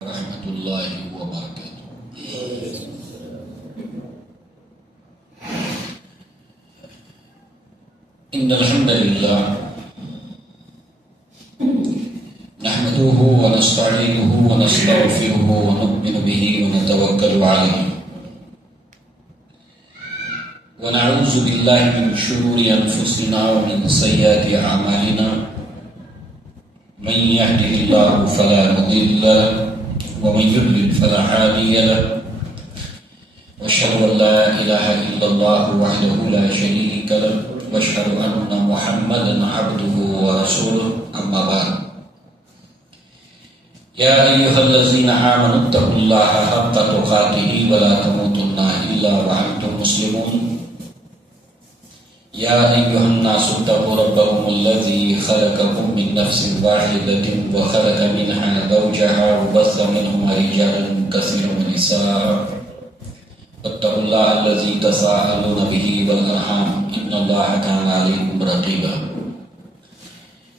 ورحمۃ اللہ وبرکاتہ۔ ان الحمد للہ نحمده ونستعینه ونستغفره ونؤمن به ونتوکل علیہ ونعوذ باللہ من شرور انفسنا ومن سیئات اعمالنا من يهده الله فلا مضل له ومن يضلل فلا هادي له واشهد ان لا اله الا الله وحده لا شريك له واشهد ان محمدا عبده ورسوله اما بعد يا ايها الذين امنوا اتقوا الله حق تقاته ولا تموتن الا وانتم مسلمون يا أيها الناس اتقوا ربكم الذي خلقكم من نفس واحدة وخلق منها زوجها وبث منهما رجالا كثيرا ونساء واتقوا الله الذي تساءلون به والأرحام إن الله كان عليكم رقيبا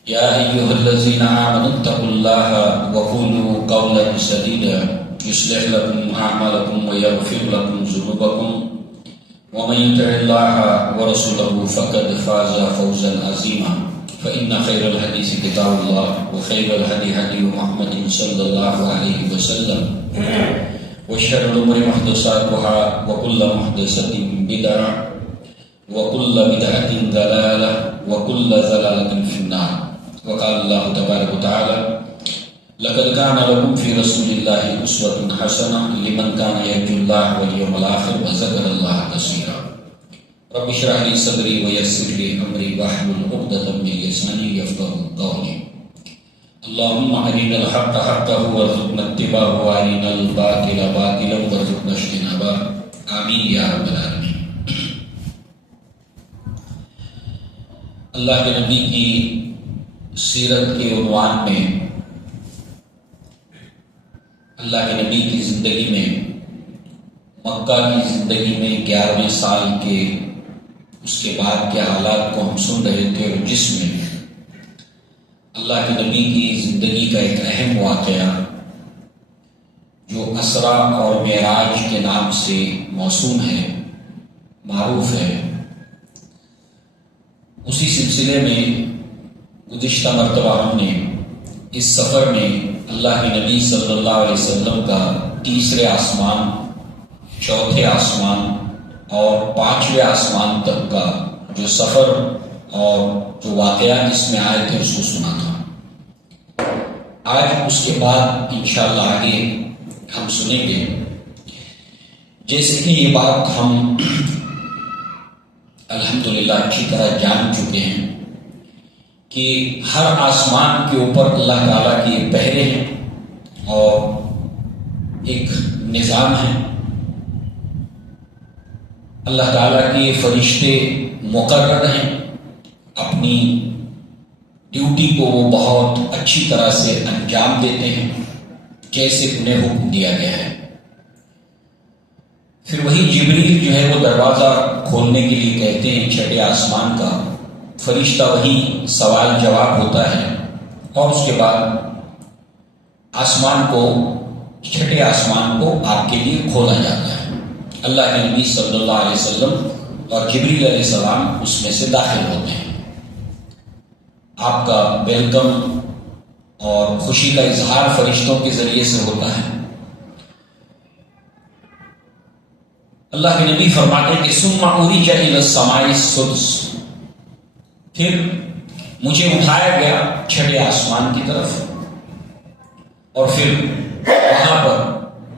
يا أيها الذين آمنوا اتقوا الله وقولوا قولا سديدا يصلح لكم أعمالكم ويغفر لكم ذنوبكم ومن يطع الله ورسوله فقد فاز فوزا عظيما فإن خير الحديث كتاب الله وخير الهدي هدي محمد صلى الله عليه وسلم وشر الأمور محدثاتها وكل محدثة بدعة وكل بدعة ضلالة وكل ضلالة في النار وقال الله تبارك وتعالى لقد كان لكم في رسول الله أسوة حسنة لمن كان يرجو الله واليوم الآخر وذكر الله كثيرا رب اشرح لي صدري ويسر لي أمري واحلل عقدة من لساني يفقهوا قولي اللهم أرنا الحق حقا وارزقنا اتباعه وأرنا الباطل باطلا وارزقنا اجتنابه آمين يا رب العالمين۔ اللہ کے نبی کی سیرت کے عنوان میں اللہ کے نبی کی زندگی میں مکہ کی زندگی میں 11ویں سال کے اس کے بعد کے حالات کو ہم سن رہے تھے، اور جس میں اللہ کے نبی کی زندگی کا ایک اہم واقعہ جو اسرا اور معراج کے نام سے موسوم ہے، معروف ہے، اسی سلسلے میں گزشتہ مرتبہ ہم نے اس سفر میں اللہ کے نبی صلی اللہ علیہ وسلم کا تیسرے آسمان، چوتھے آسمان اور 5ویں آسمان تک کا جو سفر اور جو واقعات اس میں آئے تھے اس کو سنا تھا۔ آج اس کے بعد انشاءاللہ آگے ہم سنیں گے، جیسے کہ یہ بات ہم الحمدللہ اچھی طرح جان چکے ہیں کہ ہر آسمان کے اوپر اللہ تعالیٰ کے پہرے ہیں اور ایک نظام ہے۔ اللہ تعالیٰ کے فرشتے مقرر ہیں، اپنی ڈیوٹی کو وہ بہت اچھی طرح سے انجام دیتے ہیں جیسے انہیں حکم دیا گیا ہے۔ پھر وہی جبریل جو ہے وہ دروازہ کھولنے کے لیے کہتے ہیں چھٹے آسمان کا، فرشتہ وہی سوال جواب ہوتا ہے، اور اس کے بعد آسمان کو، چھٹے آسمان کو آپ کے لیے کھولا جاتا ہے۔ اللہ کے نبی صلی اللہ علیہ وسلم اور جبریل علیہ السلام اس میں سے داخل ہوتے ہیں۔ آپ کا ویلکم اور خوشی کا اظہار فرشتوں کے ذریعے سے ہوتا ہے۔ اللہ کے نبی فرماتے ہیں کہ ثم عرج الی السماء السدس، پھر مجھے اٹھایا گیا چھٹے آسمان کی طرف، اور پھر وہاں پر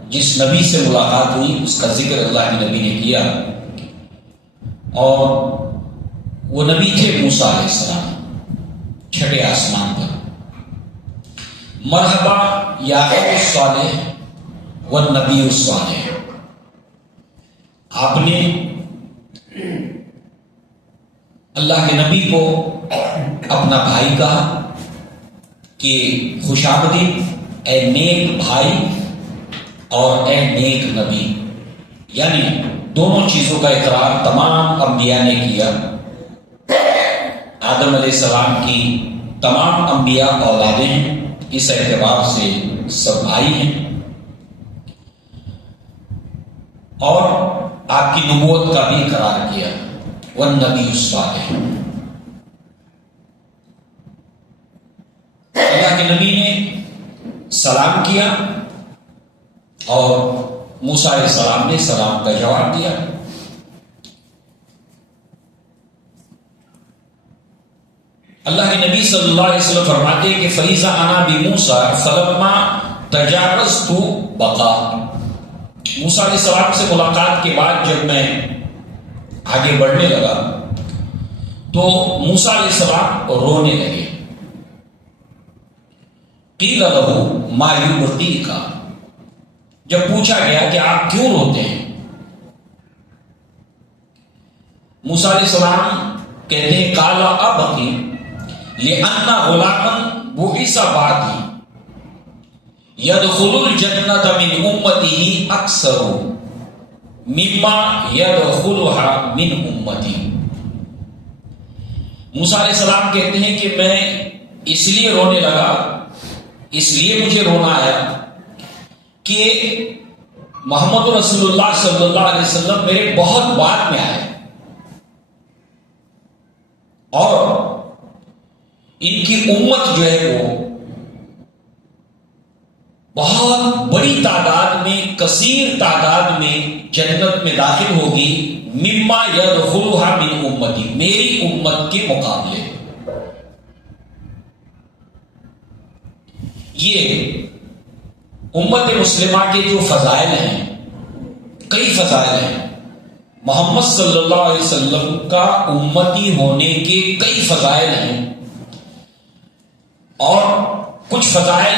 جس نبی سے ملاقات ہوئی اس کا ذکر اللہ کے نبی نے کیا، اور وہ نبی تھے موسیٰ علیہ السلام چھٹے آسمان پر۔ مرحبا یا اخو الصالح والنبی الصالح، آپ نے اللہ کے نبی کو اپنا بھائی کہا کہ خوش آمدید اے نیک بھائی اور اے نیک نبی، یعنی دونوں چیزوں کا اقرار تمام انبیاء نے کیا۔ آدم علیہ السلام کی تمام انبیاء اولادیں ہیں، اس اعتبار سے سب بھائی ہیں، اور آپ کی نبوت کا بھی اقرار کیا، والنبی الصالح، اللہ کے نبی نے سلام کیا اور موسیٰ علیہ السلام نے سلام کا جواب دیا۔ اللہ کے نبی صلی اللہ علیہ وسلم فرماتے ہیں کہ فَإِذَا أَنَا بِمُوسَىٰ فَلَمَّا تَجَاوَزْتُ بَقَا، موسیٰ علیہ السلام سے ملاقات کے بعد جب میں آگے بڑھنے لگا تو موسیٰ علیہ السلام رونے لگے۔ قِيلَ لَهُ مَا يُبْكِيكَ، جب پوچھا گیا کہ آپ کیوں روتے ہیں، موسیٰ علیہ السلام کہتے ہیں قَالَ أَبْكِي لِأَنَّ غُلَامًا بُعِثَ بَعْدِي يَدْخُلُ الْجَنَّةَ مِنْ أُمَّتِهِ أَكْثَرُ مِمَّا يَدْخُلُهَا مِنْ أُمَّتِي۔ موسیٰ علیہ السلام کہتے ہیں کہ میں اس لیے رونے لگا، اس لیے مجھے رونا آیا کہ محمد رسول اللہ صلی اللہ علیہ وسلم میرے بہت بعد میں آئے اور ان کی امت جو ہے وہ بہت بڑی تعداد میں، کثیر تعداد میں جنت میں داخل ہوگی، مما یدخلها من امتی، میری امت کے مقابلے۔ یہ امت مسلمہ کے جو فضائل ہیں، کئی فضائل ہیں، محمد صلی اللہ علیہ وسلم کا امتی ہونے کے کئی فضائل ہیں، اور کچھ فضائل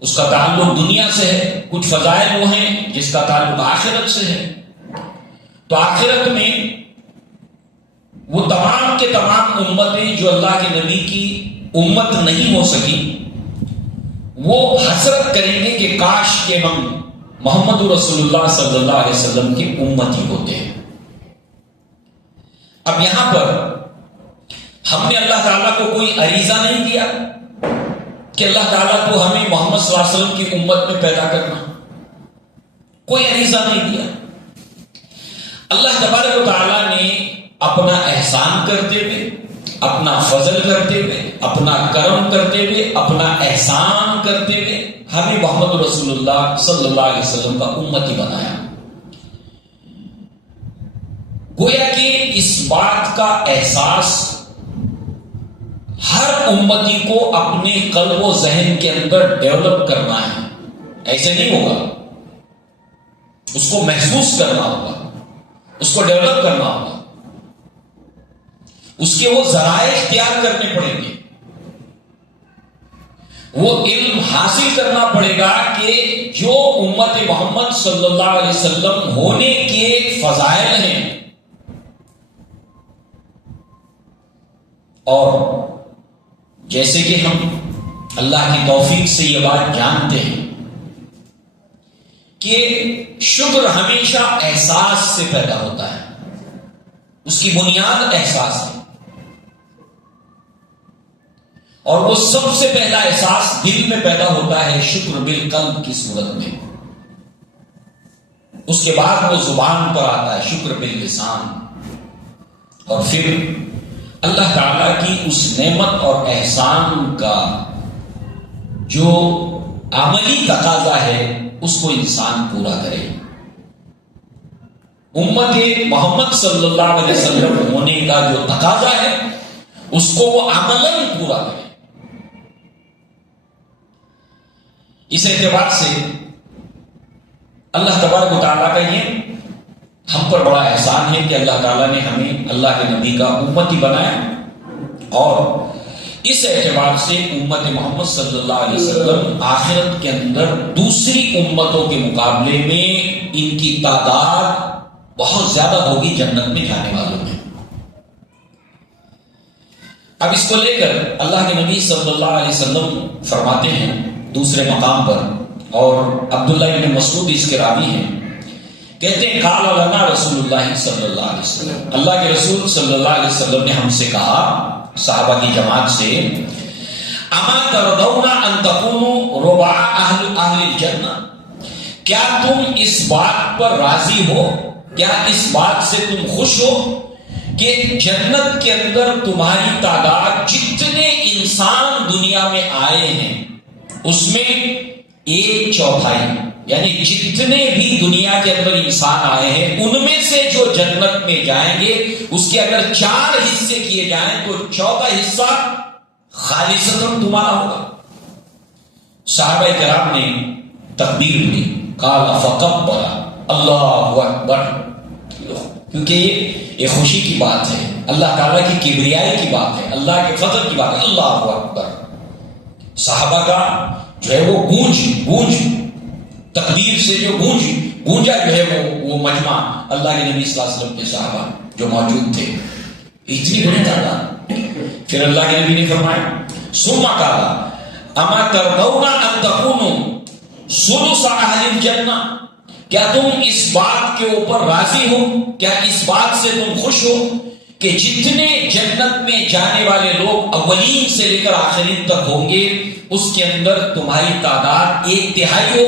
اس کا تعلق دنیا سے ہے، کچھ فضائل وہ ہیں جس کا تعلق آخرت سے ہے۔ تو آخرت میں وہ تمام کے تمام امتیں جو اللہ کے نبی کی امت نہیں ہو سکی، وہ حسرت کریں گے کہ کاش کہ ہم محمد رسول اللہ صلی اللہ علیہ وسلم کی امتی ہوتے ہیں۔ اب یہاں پر ہم نے اللہ تعالیٰ کو کوئی عریضہ نہیں دیا کہ اللہ تعالیٰ کو ہمیں محمد صلی اللہ علیہ وسلم کی امت میں پیدا کرنا، کوئی عریضہ نہیں دیا۔ اللہ تبارک و تعالیٰ نے اپنا احسان کرتے ہوئے، اپنا فضل کرتے ہوئے، اپنا کرم کرتے ہوئے، اپنا احسان کرتے ہوئے ہمیں محمد رسول اللہ صلی اللہ علیہ وسلم کا امتی بنایا۔ گویا کہ اس بات کا احساس ہر امتی کو اپنے قلب و ذہن کے اندر ڈیولپ کرنا ہے، ایسے نہیں ہوگا، اس کو محسوس کرنا ہوگا، اس کو ڈیولپ کرنا ہوگا، اس کے وہ ذرائع اختیار کرنے پڑیں گے، وہ علم حاصل کرنا پڑے گا کہ جو امت محمد صلی اللہ علیہ وسلم ہونے کے فضائل ہیں، اور جیسے کہ ہم اللہ کی توفیق سے یہ بات جانتے ہیں کہ شکر ہمیشہ احساس سے پیدا ہوتا ہے، اس کی بنیاد احساس ہے، اور وہ سب سے پہلا احساس دل میں پیدا ہوتا ہے شکر بالقلب کی صورت میں، اس کے بعد وہ زبان پر آتا ہے شکر باللسان، اور پھر اللہ تعالیٰ کی اس نعمت اور احسان کا جو عملی تقاضا ہے اس کو انسان پورا کرے۔ امت محمد صلی اللہ علیہ وسلم ہونے کا جو تقاضا ہے اس کو وہ عملاً پورا کرے۔ اس اعتبار سے اللہ تبارک و تعالیٰ کا یہ ہم پر بڑا احسان ہے کہ اللہ تعالیٰ نے ہمیں اللہ کے نبی کا امتی بنایا، اور اس اعتبار سے امت محمد صلی اللہ علیہ وسلم آخرت کے اندر دوسری امتوں کے مقابلے میں ان کی تعداد بہت زیادہ ہوگی جنت میں جانے والوں میں۔ اب اس کو لے کر اللہ کے نبی صلی اللہ علیہ وسلم فرماتے ہیں دوسرے مقام پر، اور عبداللہ بن مسعود اس کے راوی ہیں، کہتے ہیں قال لنا رسول اللہ صلی اللہ علیہ وسلم، اللہ کے رسول صلی اللہ علیہ وسلم نے ہم سے کہا، صحابہ کی جماعت سے، اما ترضون ان تكونوا ربع اہل الجنہ، کیا تم اس بات پر راضی ہو، کیا اس بات سے تم خوش ہو کہ جنت کے اندر تمہاری تعداد جتنے انسان دنیا میں آئے ہیں اس میں 1/4، یعنی جتنے بھی دنیا کے اندر انسان آئے ہیں ان میں سے جو جنت میں جائیں گے اس کے اگر 4 حصے کیے جائیں تو 4واں حصہ خالصتاً تمہارا ہوگا۔ صحابہ کرام نے تکبیر دی، قال فکبر، اللہ اکبر، کیونکہ یہ خوشی کی بات ہے، اللہ تعالیٰ کی کبریائی کی بات ہے، اللہ کے فضل کی بات ہے، اللہ اکبر۔ صحابہ کا جو ہے وہ گونج تکبیر سے جو گونجا جو ہے وہ مجمع اللہ کے نبی صلی اللہ علیہ وسلم کے صحابہ جو موجود تھے، اتنی بڑی تعداد۔ پھر اللہ کے نبی نے فرمایا ثم قال اما ترضون ان تكونوا ثلث اہل الجنہ، کیا تم اس بات کے اوپر راضی ہو، کیا اس بات سے تم خوش ہو کہ جتنے جنت میں جانے والے لوگ اولین سے لے کر آخرین تک ہوں گے اس کے اندر تمہاری تعداد 1/3 ہو،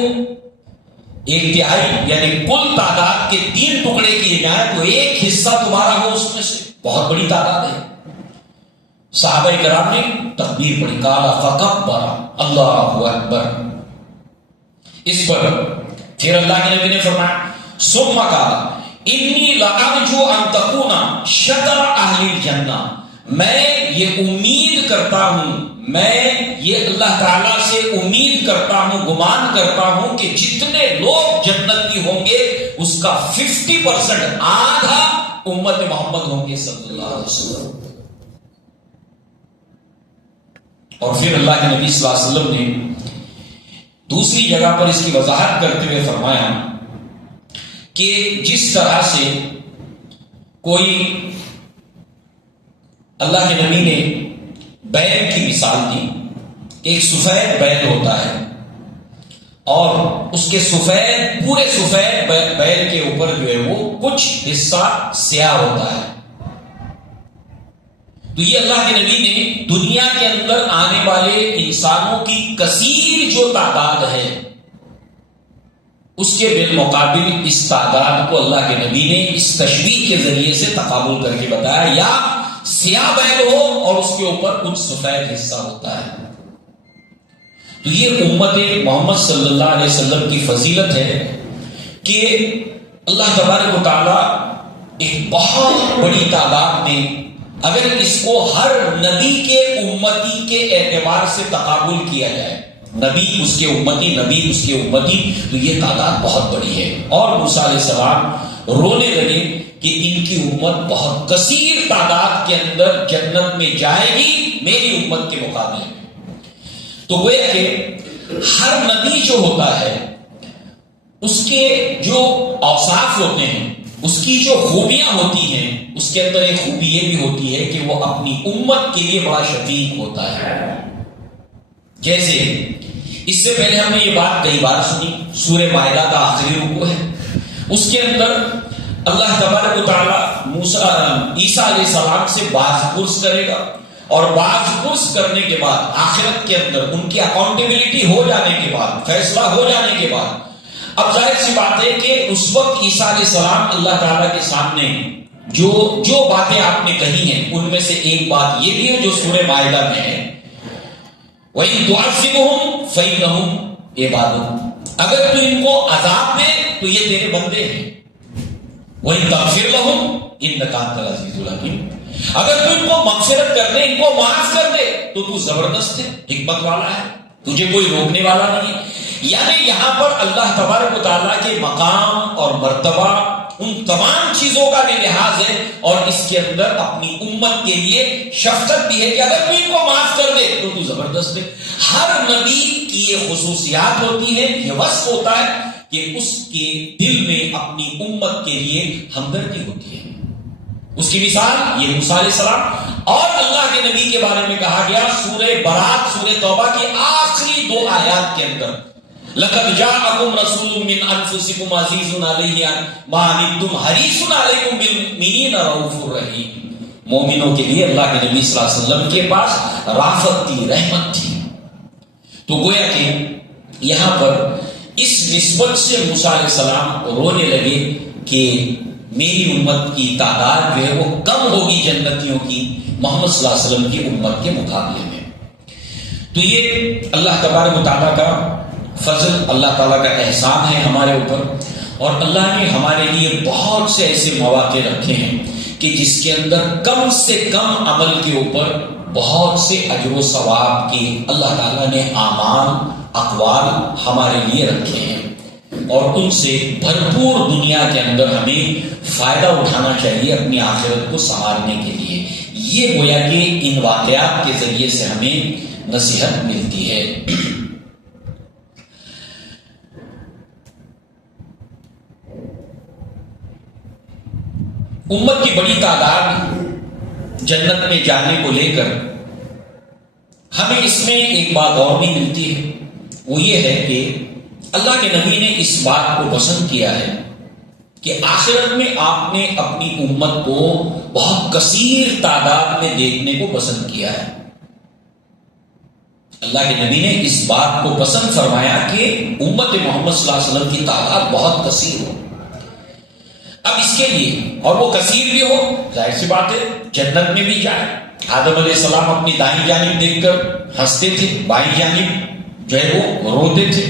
1/3 یعنی کل تعداد کے 3 ٹکڑے کیے جائیں تو 1 حصہ تمہارا ہو اس میں سے، بہت بڑی تعداد ہے۔ صحابہ کرام نے تکبیر پڑھی، قال فکبر، اللہ اکبر۔ اس پر پھر اللہ کے نبی نے فرمایا ثم قال انی لارجو ان تکون شطر اہل الجنہ، میں یہ امید کرتا ہوں، میں یہ اللہ تعالیٰ سے امید کرتا ہوں، گمان کرتا ہوں کہ جتنے لوگ جنتی ہوں گے اس کا 50% آدھا امت محمد ہوں گے صلی اللہ علیہ وسلم۔ اور پھر اللہ کے نبی صلی اللہ علیہ وسلم نے دوسری جگہ پر اس کی وضاحت کرتے ہوئے فرمایا کہ جس طرح سے کوئی اللہ کے نبی نے بیل کی مثال دی، ایک سفید بیل ہوتا ہے اور اس کے پورے سفید بیل کے اوپر جو ہے وہ کچھ حصہ سیاہ ہوتا ہے، تو یہ اللہ کے نبی نے دنیا کے اندر آنے والے انسانوں کی کثیر جو تعداد ہے اس کے بالمقابل اس تعداد کو اللہ کے نبی نے اس تشبیہ کے ذریعے سے تقابل کر کے بتایا، یا سیاہ بیل ہو اور اس کے اوپر کچھ سفید حصہ ہوتا ہے۔ تو یہ امت محمد صلی اللہ علیہ وسلم کی فضیلت ہے کہ اللہ تبارک و تعالیٰ ایک بہت بڑی تعداد میں اگر اس کو ہر نبی کے امتی کے اعتبار سے تقابل کیا جائے، نبی اس کے امتی، نبی اس کے امتی، تو یہ تعداد بہت بڑی ہے۔ اور موسیٰ علیہ السلام رونے لگے کہ ان کی امت بہت کثیر تعداد کے اندر جنت میں جائے گی میری امت کے مقابلے میں۔ تو گویا کہ ہر نبی جو ہوتا ہے اس کے جو اوصاف ہوتے ہیں، اس کی جو خوبیاں ہوتی ہیں، اس کے اندر ایک خوبی یہ بھی ہوتی ہے کہ وہ اپنی امت کے لیے بڑا شفیق ہوتا ہے۔ جیسے اس سے پہلے ہم نے یہ بات کئی بار سنی، سورہ مائدہ کا آخری رکوع ہے، اس کے اندر اللہ تبارک و تعالیٰ عیسیٰ علیہ السلام سے باز پرس کرے گا، اور باز پرس کرنے کے بعد آخرت کے اندر ان کی اکاؤنٹیبلٹی ہو جانے کے بعد، فیصلہ ہو جانے کے بعد، اب ظاہر سی بات ہے کہ اس وقت عیسیٰ علیہ السلام اللہ تعالیٰ کے سامنے جو باتیں آپ نے کہی ہیں ان میں سے ایک بات یہ بھی ہے جو سورہ مائدہ میں ہے، وَإِن تُعَذِّبْهُمْ فَإِنَّهُمْ عِبَادُكَ، اگر تو ان کو عذاب دے تو یہ تیرے بندے ہیں، وَإِن تَغْفِرْ لَهُمْ إِنَّكَ أَنْتَ الْعَزِيزُ الْحَكِيمُ، اگر تو ان کو مغفرت کر دے، ان کو معاف کر دے تو زبردست ہے، حکمت والا ہے، تجھے کوئی روکنے والا نہیں۔ یعنی یہاں پر اللہ تبارک و تعالیٰ کے مقام اور مرتبہ ان تمام چیزوں کا بھی لحاظ ہے، اور اس کے اندر اپنی امت کے لیے شفقت بھی ہے کہ اگر تو ان کو معاف کر دے تو زبردست ہے۔ ہر نبی کی یہ خصوصیات ہوتی ہے، یہ وصف ہوتا ہے کہ اس کے دل میں اپنی امت کے لیے ہمدردی ہوتی ہے۔ اس کی مثال یہ موسیٰ علیہ السلام، اور اللہ کے نبی کے بارے میں کہا گیا سورہ برات، سورہ توبہ کی آخری 2 آیات کے اندر، لَقَدْ جَاءَكُمْ رَسُولٌ مِّنْ أَنفُسِكُمْ عَزِيزٌ عَلَيْهِ مَا عَنِتُّمْ حَرِيصٌ عَلَيْكُمْ بِالْمُؤْمِنِينَ رَءُوفٌ رَحِيمٌ، مومنوں کے لیے اللہ کے نبی صلی اللہ علیہ وسلم کے پاس رافت تھی، رحمت تھی۔ تو گویا کہ یہاں پر اس نسبت سے موسیٰ علیہ السلام رونے لگے کہ میری امت کی تعداد جو ہے وہ کم ہوگی جنتیوں کی محمد صلی اللہ علیہ وسلم کی امت کے مقابلے میں. تو یہ اللہ تبارک و تعالیٰ کا فضل، اللہ تعالیٰ کا احسان ہے ہمارے اوپر، اور اللہ نے ہمارے لیے بہت سے ایسے مواقع رکھے ہیں کہ جس کے اندر کم سے کم عمل کے اوپر بہت سے اجر و ثواب کے اللہ تعالیٰ نے اعمال اقوال ہمارے لیے رکھے ہیں، اور ان سے بھرپور دنیا کے اندر ہمیں فائدہ اٹھانا چاہیے اپنی آخرت کو سنوارنے کے لیے. یہ گویا کہ ان واقعات کے ذریعے سے ہمیں نصیحت ملتی ہے. امت کی بڑی تعداد جنت میں جانے کو لے کر ہمیں اس میں ایک بات اور بھی ملتی ہے، وہ یہ ہے کہ اللہ کے نبی نے اس بات کو پسند کیا ہے کہ آخرت میں آپ نے اپنی امت کو بہت کثیر تعداد میں دیکھنے کو پسند کیا ہے. اللہ کے نبی نے اس بات کو پسند فرمایا کہ امت محمد صلی اللہ علیہ وسلم کی تعداد بہت کثیر ہو. اب اس کے لیے، اور وہ کثیر بھی ہو، ظاہر سی بات ہے جنت میں بھی جائے. آدم علیہ السلام اپنی دائیں جانب دیکھ کر ہنستے تھے، بائیں جانب جو ہے وہ روتے تھے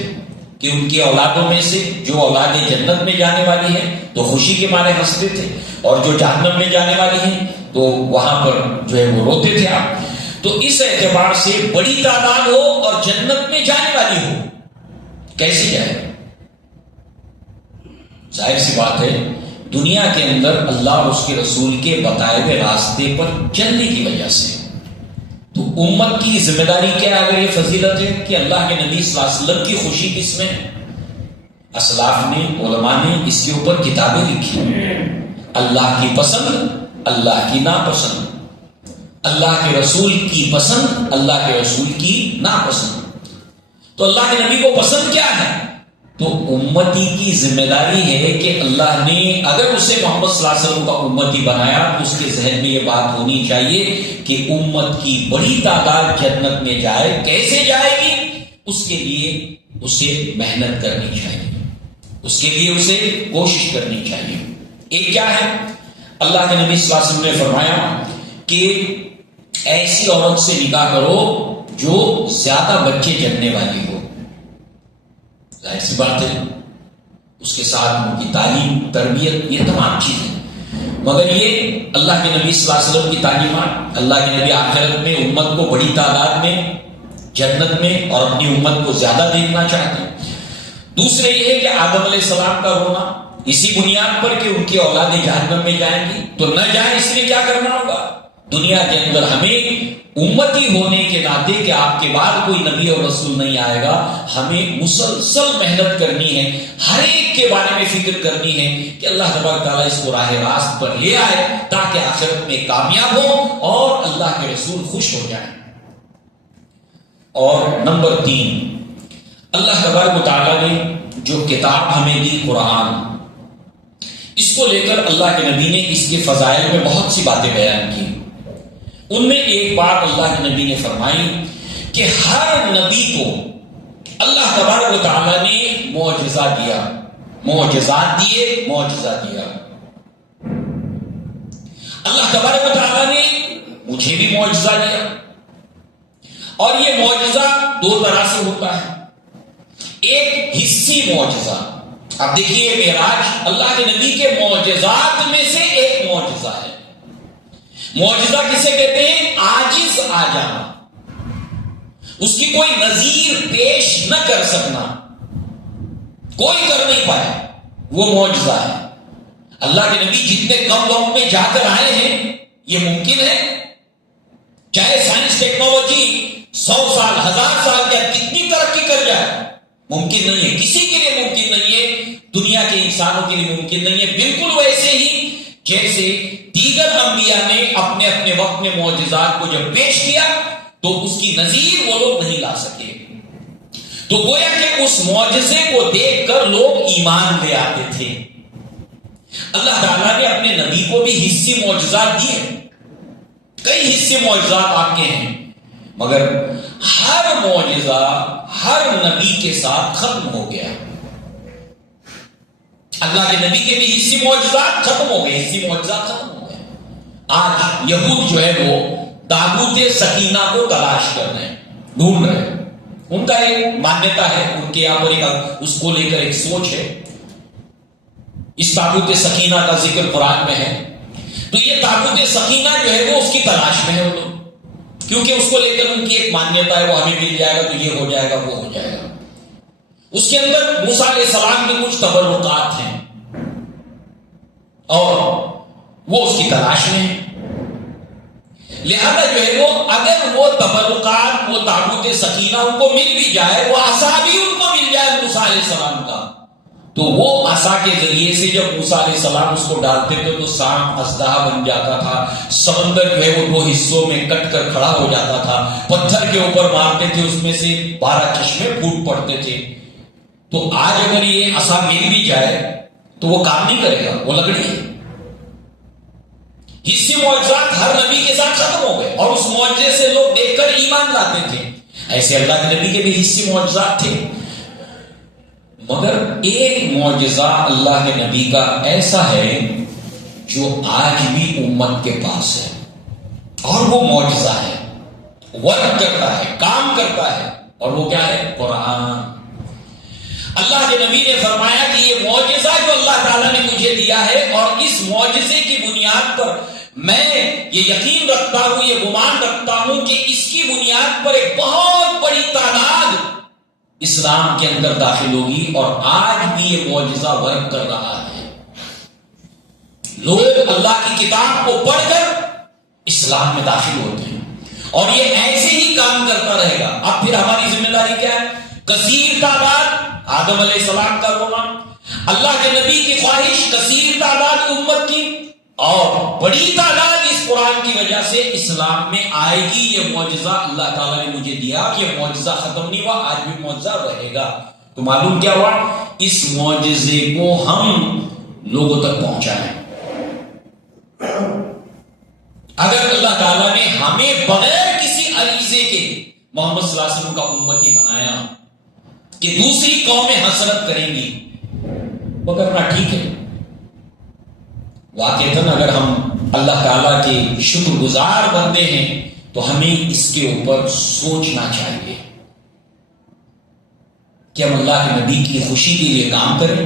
کہ ان کی اولادوں میں سے جو اولاد جنت میں جانے والی ہے تو خوشی کے مارے ہنستے تھے، اور جو جہنم میں جانے والی ہیں تو وہاں پر جو ہے وہ روتے تھے. آپ تو اس اعتبار سے بڑی تعداد ہو اور جنت میں جانے والی ہو، کیسے جائے؟ ظاہر سی بات ہے دنیا کے اندر اللہ اور اس کے رسول کے بتائے ہوئے راستے پر چلنے کی وجہ سے. تو امت کی ذمہ داری کیا ہے؟ اگر یہ فضیلت ہے کہ اللہ کے نبی صلی اللہ علیہ وسلم کی خوشی کس میں ہے؟ اسلاف نے، علماء نے اس کے اوپر کتابیں لکھی، اللہ کی پسند، اللہ کی ناپسند، اللہ کے رسول کی پسند، اللہ کے رسول کی ناپسند. تو اللہ کے نبی کو پسند کیا ہے؟ تو امتی کی ذمہ داری ہے کہ اللہ نے اگر اسے محمد صلی اللہ علیہ وسلم کا امتی بنایا تو اس کے ذہن میں یہ بات ہونی چاہیے کہ امت کی بڑی تعداد جنت میں جائے. کیسے جائے گی؟ اس کے لیے اسے محنت کرنی چاہیے، اس کے لیے اسے کوشش کرنی چاہیے. ایک کیا ہے؟ اللہ کے نبی صلی اللہ علیہ وسلم نے فرمایا کہ ایسی عورت سے نکاح کرو جو زیادہ بچے جننے والی ہو. ظاہر سی بات ہے اس کے ساتھ ان کی تعلیم، تربیت، یہ تمام چیزیں، مگر یہ اللہ کے نبی صلی اللہ علیہ وسلم کی تعلیمات. اللہ کے نبی آخرت میں امت کو بڑی تعداد میں جنت میں اور اپنی امت کو زیادہ دیکھنا چاہتے ہیں. دوسرے یہ ہے کہ آدم علیہ السلام کا رونا اسی بنیاد پر کہ ان کی اولادیں جہنم میں جائیں گی تو نہ جائیں، اس لیے کیا کرنا ہوگا؟ دنیا کے اندر ہمیں امتی ہونے کے ناطے کہ آپ کے بعد کوئی نبی اور رسول نہیں آئے گا، ہمیں مسلسل محنت کرنی ہے، ہر ایک کے بارے میں فکر کرنی ہے کہ اللہ تبارک تعالیٰ اس کو راہ راست پر لے آئے تاکہ آخرت میں کامیاب ہو اور اللہ کے رسول خوش ہو جائیں. اور نمبر 3، اللہ تبارک تعالیٰ نے جو کتاب ہمیں دی قرآن، اس کو لے کر اللہ کے نبی نے اس کے فضائل میں بہت سی باتیں بیان کی. ان میں ایک بات اللہ کے نبی نے فرمائی کہ ہر نبی کو اللہ تبارک و تعالیٰ نے معجزہ دیا، معجزات دیے، معجزہ دیا. اللہ تبارک و تعالیٰ نے مجھے بھی معجزہ دیا، اور یہ معجزہ 2 طرح سے ہوتا ہے. ایک حصی معجزہ. اب دیکھیے معراج اللہ کے نبی کے معجزات میں سے ایک معجزہ ہے. معجزہ کسے کہتے ہیں؟ عاجز آ جانا، اس کی کوئی نظیر پیش نہ کر سکنا، کوئی کر نہیں پائے، وہ معجزہ ہے. اللہ کے نبی جتنے کم وقت میں جا کر آئے ہیں یہ ممکن ہے؟ چاہے سائنس ٹیکنالوجی 100 سال 1000 سال یا کتنی ترقی کر جائے، ممکن نہیں ہے. کسی کے لیے ممکن نہیں ہے، دنیا کے انسانوں کے لیے ممکن نہیں ہے. بالکل ویسے ہی جیسے دیگر انبیاء نے اپنے اپنے وقت میں معجزات کو جب پیش کیا تو اس کی نظیر وہ لوگ نہیں لا سکے. تو گویا کہ اس معجزے کو دیکھ کر لوگ ایمان لے آتے تھے. اللہ تعالیٰ نے اپنے نبی کو بھی حصی معجزات دیے، کئی حصے معجزات آپ کے ہیں. مگر ہر معجزہ ہر نبی کے ساتھ ختم ہو گیا. اللہ کے نبی کے بھی حصی معجزات ختم ہو گئے، حصی معجزات ختم ہو گئے. آج یہود جو ہے وہ تابوت سکینہ کو تلاش کر رہے ہیں، ڈھونڈ رہے ہیں. ان کا ایک مانیتا ہے، ان کے یہاں پر ایک اس کو لے کر ایک سوچ ہے. اس تابوت سکینہ کا ذکر قرآن میں ہے، تو یہ تابوت سکینہ جو ہے وہ اس کی تلاش میں ہے وہ لوگ، کیونکہ اس کو لے کر ان کی ایک مانیتا ہے وہ ہمیں مل جائے گا تو یہ ہو جائے گا وہ ہو جائے گا. اس کے اندر موسیٰ علیہ السلام کے کچھ تبرکات ہیں اور وہ اس کی تلاش میں ہے. لہذا جو ہے وہ اگر وہ تبرکات وہ تابوت سکینہ ان کو مل بھی جائے، وہ عصا بھی ان کو مل جائے موسیٰ علیہ السلام کا، تو وہ عصا کے ذریعے سے جب موسیٰ علیہ السلام اس کو ڈالتے تھے تو سانپ اژدہا بن جاتا تھا. سمندر جو ہے وہ 2 حصوں میں کٹ کر کھڑا ہو جاتا تھا. پتھر کے اوپر مارتے تھے، اس میں سے 12 چشمے پھوٹ پڑتے تھے. تو آج اگر یہ عصا مل بھی جائے تو وہ کام نہیں کرے گا، وہ لکڑی ہے. حصے معجزات ہر نبی کے ساتھ ختم ہو گئے اور اس معجزے سے لوگ دیکھ کر ایمان لاتے تھے. ایسے اللہ کے نبی کے بھی حصے معجزات تھے، مگر ایک معجزہ اللہ کے نبی کا ایسا ہے جو آج بھی امت کے پاس ہے، اور وہ معجزہ ہے، ورک کرتا ہے، کام کرتا ہے، اور وہ کیا ہے؟ قرآن. اللہ کے نبی نے فرمایا کہ یہ معجزہ جو اللہ تعالیٰ نے مجھے دیا ہے، اور اس معجزے کی بنیاد پر میں یہ یقین رکھتا ہوں، یہ گمان رکھتا ہوں کہ اس کی بنیاد پر ایک بہت بڑی تعداد اسلام کے اندر داخل ہوگی، اور آج بھی یہ معجزہ ورک کر رہا ہے. لوگ اللہ کی کتاب کو پڑھ کر اسلام میں داخل ہوتے ہیں، اور یہ ایسے ہی کام کرتا رہے گا. اب پھر ہماری ذمہ داری کیا ہے؟ کثیر تعداد آدم علیہ السلام کا رونا، اللہ کے نبی کی خواہش، کثیر تعداد امت کی، اور بڑی تعداد اس قرآن کی وجہ سے اسلام میں آئے گی. یہ معجزہ اللہ تعالیٰ نے مجھے دیا، یہ معجزہ ختم نہیں ہوا، آج بھی معجزہ رہے گا. تو معلوم کیا ہوا؟ اس معجزے کو ہم لوگوں تک پہنچائیں. اگر اللہ تعالیٰ نے ہمیں بغیر کسی عریضے کے محمد صلی اللہ علیہ وسلم کا امتی بنایا کہ دوسری قومیں حسرت کریں گی، مگر نہ ٹھیک ہے. واقعتاً اگر ہم اللہ تعالیٰ کے شکر گزار بندے ہیں تو ہمیں اس کے اوپر سوچنا چاہیے کہ ہم اللہ کے نبی کی خوشی کے لیے کام کریں،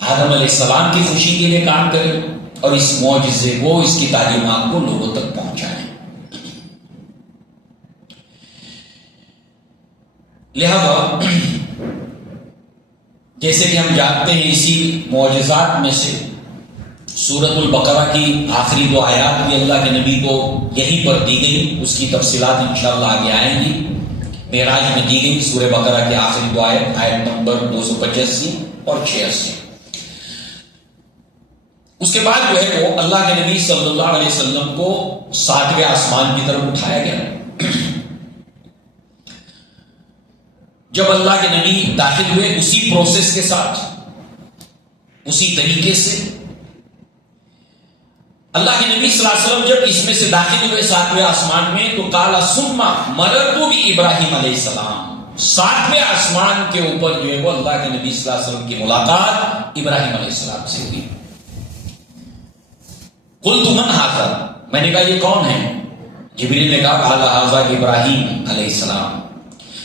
آدم علیہ السلام کی خوشی کے لیے کام کریں، اور اس معجزے کو، اس کی تعلیمات کو لوگوں تک پہنچائیں. لہذا جیسے کہ ہم جانتے ہیں اسی معجزات میں سے سورۃ البقرہ کی آخری 2 آیات بھی اللہ کے نبی کو یہیں پر دی گئی. اس کی تفصیلات انشاءاللہ آگے آئیں گی. معراج میں دی گئی سورہ بقرہ کی آخری 2 آیت، آیت نمبر 285 اور 86. اس کے بعد جو ہے وہ اللہ کے نبی صلی اللہ علیہ وسلم کو 7ویں آسمان کی طرف اٹھایا گیا. جب اللہ کے نبی داخل ہوئے اسی پروسیس کے ساتھ، اسی طریقے سے اللہ کے نبی صلی اللہ علیہ وسلم جب اس میں سے داخل ہوئے 7ویں آسمان میں، تو قال ثم مررت بابراہیم علیہ السلام. 7ویں آسمان کے اوپر جو ہے وہ اللہ کے نبی صلی اللہ علیہ وسلم کی ملاقات ابراہیم علیہ السلام سے ہوئی. قلت من ھذا، میں نے کہا یہ کون ہے؟ جبریل نے کہا قال ھذا ابراہیم علیہ السلام،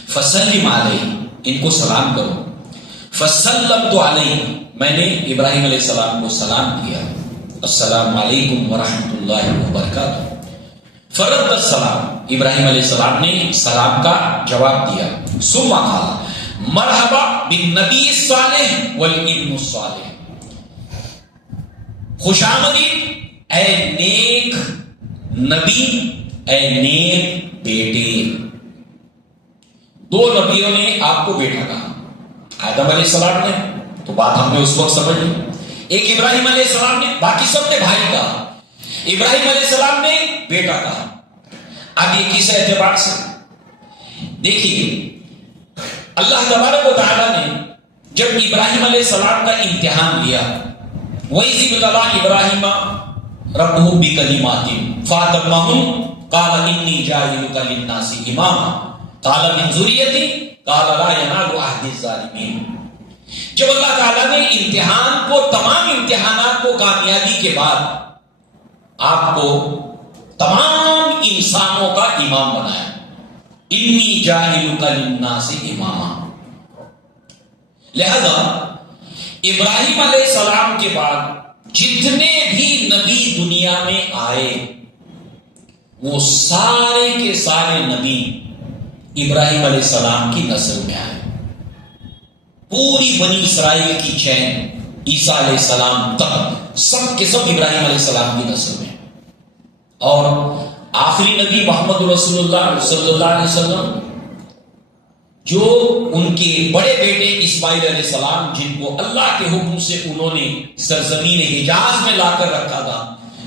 فسلم علیہ، ان کو سلام کرو. فسلمت علیہ، میں نے ابراہیم علیہ السلام کو سلام کیا. السلام علیکم ورحمۃ اللہ وبرکاتہ. فرد السلام، ابراہیم علیہ السلام نے سلام کا جواب دیا. ثم قال مرحبا بالنبی الصالح والابن الصالح، خوش آمدید اے نیک نبی، اے نیک بیٹے. 2 نبیوں نے آپ کو بیٹا کہا، آدم علیہ السلام نے، تو بات ہم نے اس وقت سمجھ لی. ایک ابراہیم علیہ السلام نے، باقی سب نے بھائی کہا، ابراہیم علیہ السلام نے بیٹا کہا. اب یہ کس اعتبار سے؟ دیکھیے اللہ تبارک و تعالیٰ نے جب ابراہیم علیہ السلام کا امتحان لیا، وَإِذِ ابْتَلَىٰ إِبْرَاهِيمَ رَبُّهُ بِكَلِمَاتٍ فَأَتَمَّهُنَّ، قال انی جاعلک للناس اماما قال من ذریتی قال لا ینال عہد الظالمین۔ جب اللہ تعالیٰ نے امتحان کو، تمام امتحانات کو کامیابی کے بعد آپ کو تمام انسانوں کا امام بنایا، انی جاعلک للناس اماما، لہذا ابراہیم علیہ السلام کے بعد جتنے بھی نبی دنیا میں آئے وہ سارے کے سارے نبی ابراہیم علیہ السلام کی نسل میں آئے۔ پوری بنی اسرائیل کی چین عیسیٰ علیہ السلام تک سب کے سب ابراہیم علیہ السلام کی نسل میں، اور آخری نبی محمد رسول اللہ صلی اللہ علیہ وسلم جو ان کے بڑے بیٹے اسماعیل علیہ السلام، جن کو اللہ کے حکم سے انہوں نے سرزمین حجاز میں لا کر رکھا تھا،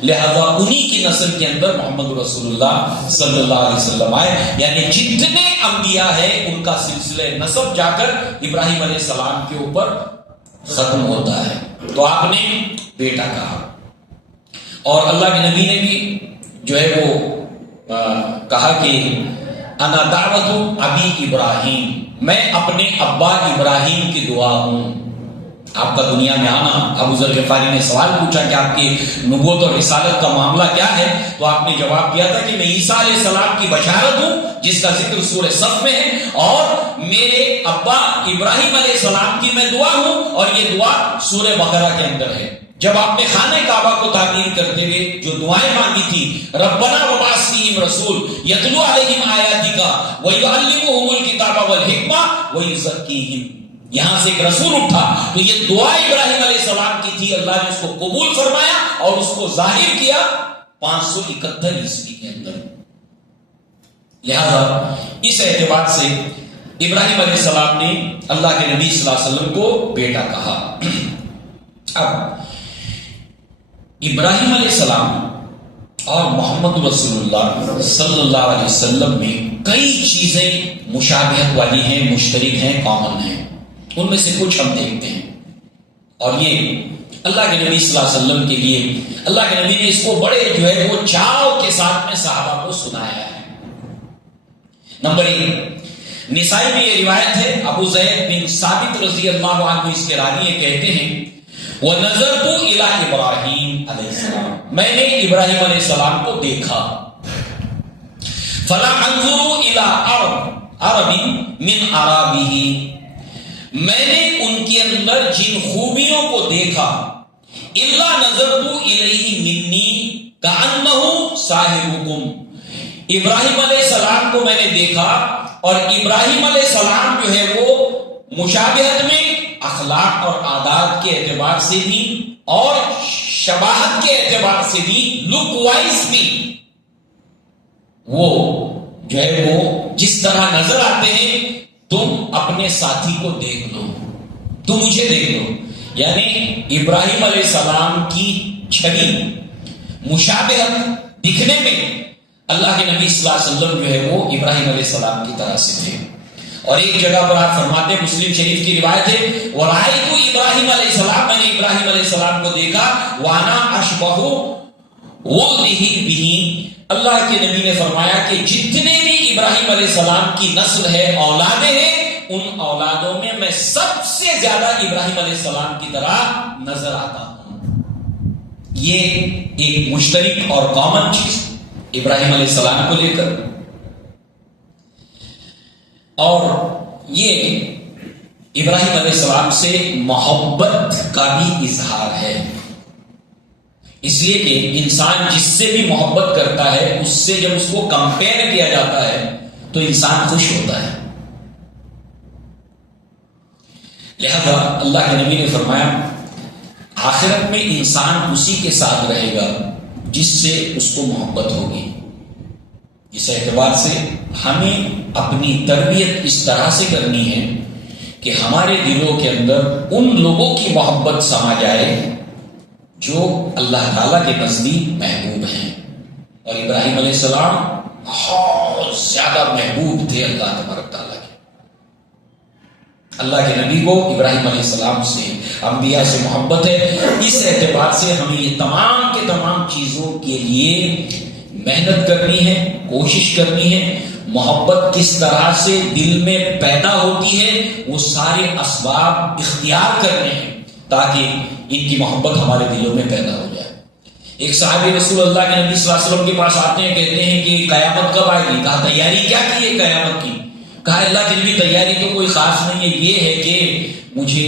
لہذا انہی کی نسل کے اندر محمد رسول اللہ صلی اللہ علیہ وسلم آئے۔ یعنی جتنے انبیاء ہیں ان کا سلسلہ نسب جا کر ابراہیم علیہ السلام کے اوپر ختم ہوتا ہے۔ تو آپ نے بیٹا کہا، اور اللہ کے نبی نے بھی جو ہے وہ کہا کہ انا دعوت ابی ابراہیم، میں اپنے ابا ابراہیم کی دعا ہوں۔ آپ کا دنیا میں آنا، ابو ذر غفاری نے سوال پوچھا کہ آپ کی نبوت اور رسالت کا معاملہ کیا ہے، تو آپ نے جواب دیا تھا کہ میں عیسیٰ علیہ السلام کی بشارت ہوں جس کا ذکر سورہ صف میں ہے، اور میرے ابا ابراہیم علیہ السلام کی میں دعا ہوں، اور یہ دعا سورہ بقرہ کے اندر ہے۔ جب آپ نے خانہ کعبہ کو تعمیر کرتے ہوئے جو دعائیں مانگی تھی، ربنا وبعث فیہم رسول یتلو علیہم آیاتک ویعلمہم الکتاب والحکمہ ویزکیہم، یہاں سے ایک رسول اٹھا تو یہ دعا ابراہیم علیہ السلام کی تھی، اللہ نے اس کو قبول فرمایا اور اس کو ظاہر کیا 571 عیسوی کے اندر۔ لہذا اس اعتبار سے ابراہیم علیہ السلام نے اللہ کے نبی صلی اللہ علیہ وسلم کو بیٹا کہا۔ اب ابراہیم علیہ السلام اور محمد رسول اللہ صلی اللہ علیہ وسلم میں کئی چیزیں مشابہت والی ہیں، مشترک ہیں، کامن ہیں۔ ان میں سے کچھ ہم دیکھتے ہیں، اور یہ اللہ کے نبی صلی اللہ علیہ وسلم کے لیے اللہ کے نبی نے اس کو بڑے جو ہے وہ چاو کے ساتھ میں صحابہ کو سنایا ہے۔ نمبر 1، نسائی میں یہ روایت ہے، ابو زید بن ثابت رضی اللہ عنہ اس کے راوی یہ کہتے ہیں، وَنَظَرْتُ إِلَىٰ إِبْرَاهِيمَ علیہ السلام، میں نے ابراہیم علیہ السلام کو دیکھا، فَلَا أَنظُرُ إِلَىٰ عَرَبٍ مِّنْ عَرَابِهِ، میں نے ان کے اندر جن خوبیوں کو دیکھا، الا نظرت الیہ منی کأنہ صاحبکم، ابراہیم علیہ السلام کو میں نے دیکھا، اور ابراہیم علیہ السلام جو ہے وہ مشابہت میں اخلاق اور عادات کے اعتبار سے بھی اور شباہت کے اعتبار سے بھی، لک وائز بھی، وہ جو ہے وہ جس طرح نظر آتے ہیں، تم اپنے ساتھی کو دیکھ لو، تم مجھے دیکھ لو۔ یعنی ابراہیم علیہ السلام کی چھوی مشابہت دکھنے میں اللہ کے نبی صلی اللہ علیہ وسلم جو ہے وہ ابراہیم علیہ السلام کی طرح سے تھے۔ اور ایک جگہ پر آپ فرماتے ہیں، مسلم شریف کی روایت ہے، وَرَأَيْتُ ابراہیم علیہ السلام، میں نے ابراہیم علیہ السلام کو دیکھا، وَأَنَا أَشْبَهُ وَلْدِهِ بِهِ، اللہ کے نبی نے فرمایا کہ جتنے بھی ابراہیم علیہ السلام کی نسل ہے، اولادیں ہیں، ان اولادوں میں میں سب سے زیادہ ابراہیم علیہ السلام کی طرح نظر آتا ہوں۔ یہ ایک مشترک اور کامن چیز ابراہیم علیہ السلام کو لے کر، اور یہ ابراہیم علیہ السلام سے محبت کا بھی اظہار ہے، اس لیے کہ انسان جس سے بھی محبت کرتا ہے اس سے جب اس کو کمپیئر کیا جاتا ہے تو انسان خوش ہوتا ہے۔ لہذا اللہ کے نبی نے فرمایا آخرت میں انسان اسی کے ساتھ رہے گا جس سے اس کو محبت ہوگی۔ اس اعتبار سے ہمیں اپنی تربیت اس طرح سے کرنی ہے کہ ہمارے دلوں کے اندر ان لوگوں کی محبت سما جائے جو اللہ تعالیٰ کے نزدیک محبوب ہیں، اور ابراہیم علیہ السلام بہت زیادہ محبوب تھے اللہ تبارک تعالیٰ کے۔ اللہ کے نبی کو ابراہیم علیہ السلام سے، انبیاء سے محبت ہے۔ اس اعتبار سے ہمیں یہ تمام کے تمام چیزوں کے لیے محنت کرنی ہے، کوشش کرنی ہے. محبت کس طرح سے دل میں پیدا ہوتی ہے وہ سارے اسباب اختیار کرنے ہیں تاکہ ان کی محبت ہمارے دلوں میں پیدا ہو جائے. ایک صحابی رسول اللہ کے نبی صلی اللہ علیہ وسلم کے پاس آتے ہیں، کہتے ہیں کہ قیامت کب آئے گی؟ کہا تیاری کیا کی ہے قیامت کی؟ کہا اللہ کے نبی تیاری تو کوئی خاص نہیں ہے، یہ ہے کہ مجھے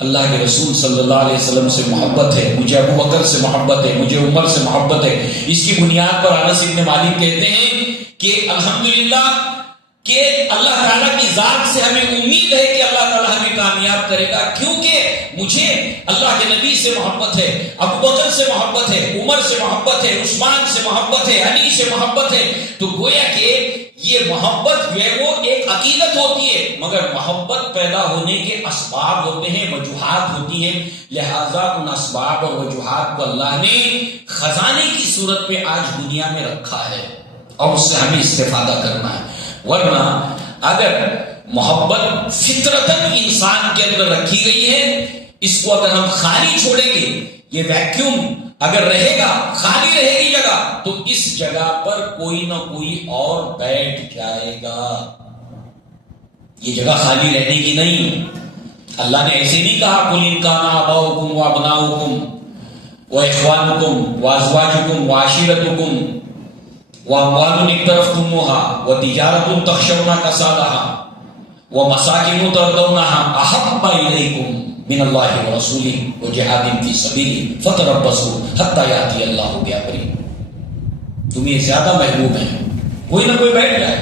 اللہ کے رسول صلی اللہ علیہ وسلم سے محبت ہے، مجھے ابو بکر سے محبت ہے، مجھے عمر سے محبت ہے. اس کی بنیاد پر انس بن مالک کہتے ہیں کہ الحمدللہ کہ اللہ تعالیٰ کی ذات سے ہمیں امید ہے کہ اللہ تعالیٰ ہمیں کامیاب کرے گا، کیونکہ مجھے اللہ کے نبی سے محبت ہے، ابو بکر سے محبت ہے، عمر سے محبت ہے، عثمان سے محبت ہے، علی سے محبت ہے. تو گویا کہ یہ محبت جو ہے وہ ایک عقیدت ہوتی ہے، مگر محبت پیدا ہونے کے اسباب ہوتے ہیں، وجوہات ہوتی ہیں. لہذا ان اسباب اور وجوہات کو اللہ نے خزانے کی صورت میں آج دنیا میں رکھا ہے اور اس سے ہمیں استفادہ کرنا ہے. ورنہ اگر محبت فطرتاً انسان کے اندر رکھی گئی ہے، اس کو اگر ہم خالی چھوڑیں گے، یہ ویکیوم اگر رہے گا، خالی رہے گی جگہ، تو اس جگہ پر کوئی نہ کوئی اور بیٹھ جائے گا. یہ جگہ خالی رہنے کی نہیں. اللہ نے ایسے نہیں کہا قُلْ إِنْ كَانَ آبَاؤُكُمْ وَأَبْنَاؤُكُمْ وَإِخْوَانُكُمْ وَأَزْوَاجُكُمْ وَعَشِيرَتُكُمْ وَأَمْوَالٌ اقْتَرَفْتُمُوهَا وَتِجَارَةٌ تَخْشَوْنَ كَسَادَهَا وَمَسَاكِنُ تَرْضَوْنَهَا أَحَبَّ إِلَيْكُمْ مِنَ اللَّهِ وَرَسُولِهِ وَجِهَادٍ فِي سَبِيلِهِ فَتَرَبَّصُوا حَتَّى يَأْتِيَ اللَّهُ بِأَمْرِهِ. تم یہ زیادہ محبوب ہیں، کوئی نہ کوئی بیٹھ جائے.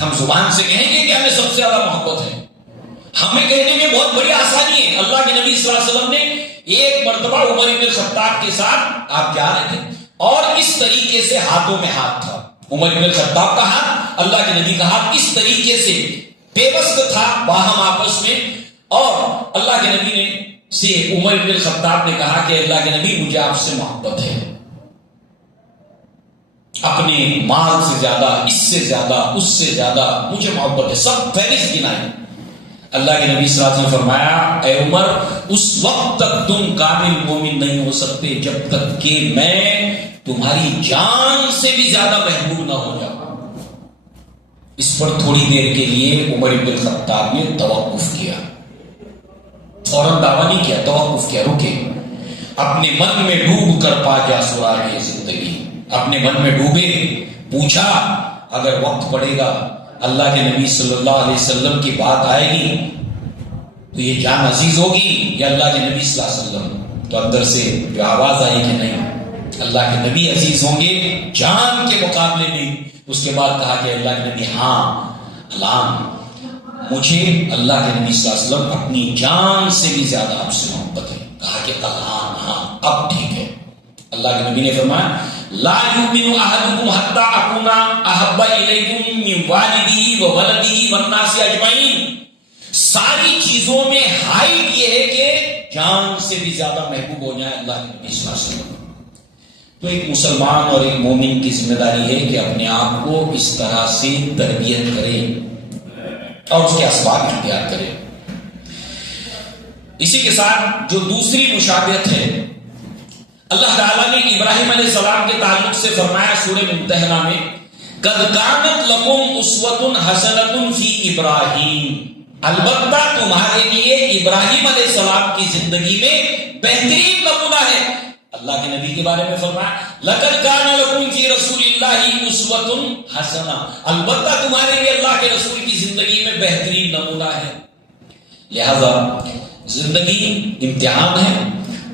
ہم زبان سے کہیں گے کہ ہمیں سب سے زیادہ محبت ہے، ہمیں کہنے میں بہت بڑی آسانی ہے. اللہ کے نبی صلی اللہ علیہ وسلم نے ایک مرتبہ عمر بن الخطاب کے ساتھ آپ جا رہے تھے اور اس طریقے سے ہاتھوں میں ہاتھ تھا. عمر بن الخطاب کا ہاتھ، اللہ کے نبی کا ہاتھ اس طریقے سے پیوست تھا باہم آپس میں. اور اللہ کے نبی نے سے عمر بن الخطاب نے کہا کہ اللہ کے نبی مجھے آپ سے محبت ہے، اپنے مال سے زیادہ، اس سے زیادہ، اس سے زیادہ مجھے محبت ہے. سب فہرست گنائے. اللہ کے نبی صلی اللہ علیہ وسلم نے فرمایا اے عمر اس وقت تک تم کامل مومن نہیں ہو سکتے جب تک کہ میں تمہاری جان سے بھی زیادہ محبوب نہ ہو جاؤں. اس پر تھوڑی دیر کے لیے عمر بن الخطاب نے توقف کیا، فوراً دعویٰ نہیں کیا، توقف کیا، رکے. اپنے من میں ڈوب کر پا جا سراغ زندگی، اپنے من میں ڈوبے، پوچھا اگر وقت پڑے گا اللہ کے نبی صلی اللہ علیہ وسلم کی بات آئے گی تو یہ جان عزیز ہوگی یا اللہ کے نبی صلی اللہ علیہ وسلم؟ تو اندر سے جو آواز آئی کہ نہیں، اللہ کے نبی عزیز ہوں گے جان کے مقابلے میں. اس کے بعد کہا کہ اللہ کے نبی ہاں الان مجھے اللہ کے نبی صلی اللہ علیہ وسلم اپنی جان سے بھی زیادہ آپ سے محبت ہے. کہا کہ الان ہاں اب ٹھیک ہے. اللہ کے نبی نے فرمایا لا یؤمن احدکم حتی اکون احب الیکم من والدہ وولدہ والناس اجمعین. ساری چیزوں میں ہائٹ یہ ہے کہ جان سے بھی زیادہ محبوب ہو جائے اللہ کے نبی صلی اللہ علیہ وسلم. تو ایک مسلمان اور ایک مومن کی ذمہ داری ہے کہ اپنے آپ کو اس طرح سے تربیت کرے اور اس کے اسباب اختیار کرے. اسی کے ساتھ جو دوسری مشابہت ہے، اللہ تعالیٰ نے ابراہیم علیہ السلام کے تعلق سے فرمایا سورہ ممتحنہ میں قد کانت لکم اسوۃ حسنۃ فی ابراہیم، البتہ تمہارے لیے ابراہیم علیہ السلام کی زندگی میں بہترین نمونہ ہے. اللہ کے نبی کے بارے میں فرمایا لقد کان لکم فی رسول اللہ اسوۃ حسنہ، البتہ تمہارے لیے اللہ کے رسول کی زندگی میں بہترین نمونہ ہے. لہذا زندگی امتحان ہے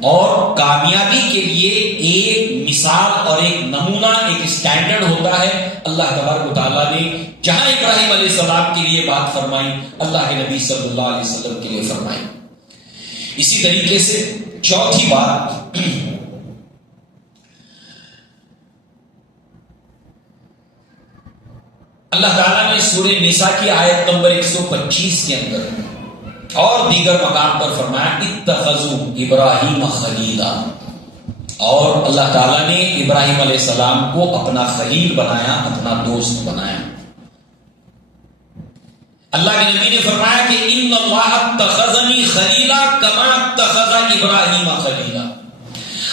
اور کامیابی کے لیے ایک مثال اور ایک نمونہ، ایک سٹینڈرڈ ہوتا ہے. اللہ تبارک و تعالیٰ نے جہاں ابراہیم علیہ السلام کے لیے بات فرمائی، اللہ کے نبی صلی اللہ علیہ وسلم کے لیے فرمائی. اسی طریقے سے چوتھی بات، اللہ تعالیٰ نے سورہ نساء کی آیت نمبر 125 کے اندر اور دیگر مقام پر فرمایا اتخذوا ابراہیم خلیلا، اور اللہ تعالیٰ نے ابراہیم علیہ السلام کو اپنا خلیل بنایا، اپنا دوست بنایا. اللہ کے نبی نے فرمایا کہ ان اللہ اتخذنی خلیلا کما اتخذ ابراہیم خلیلا،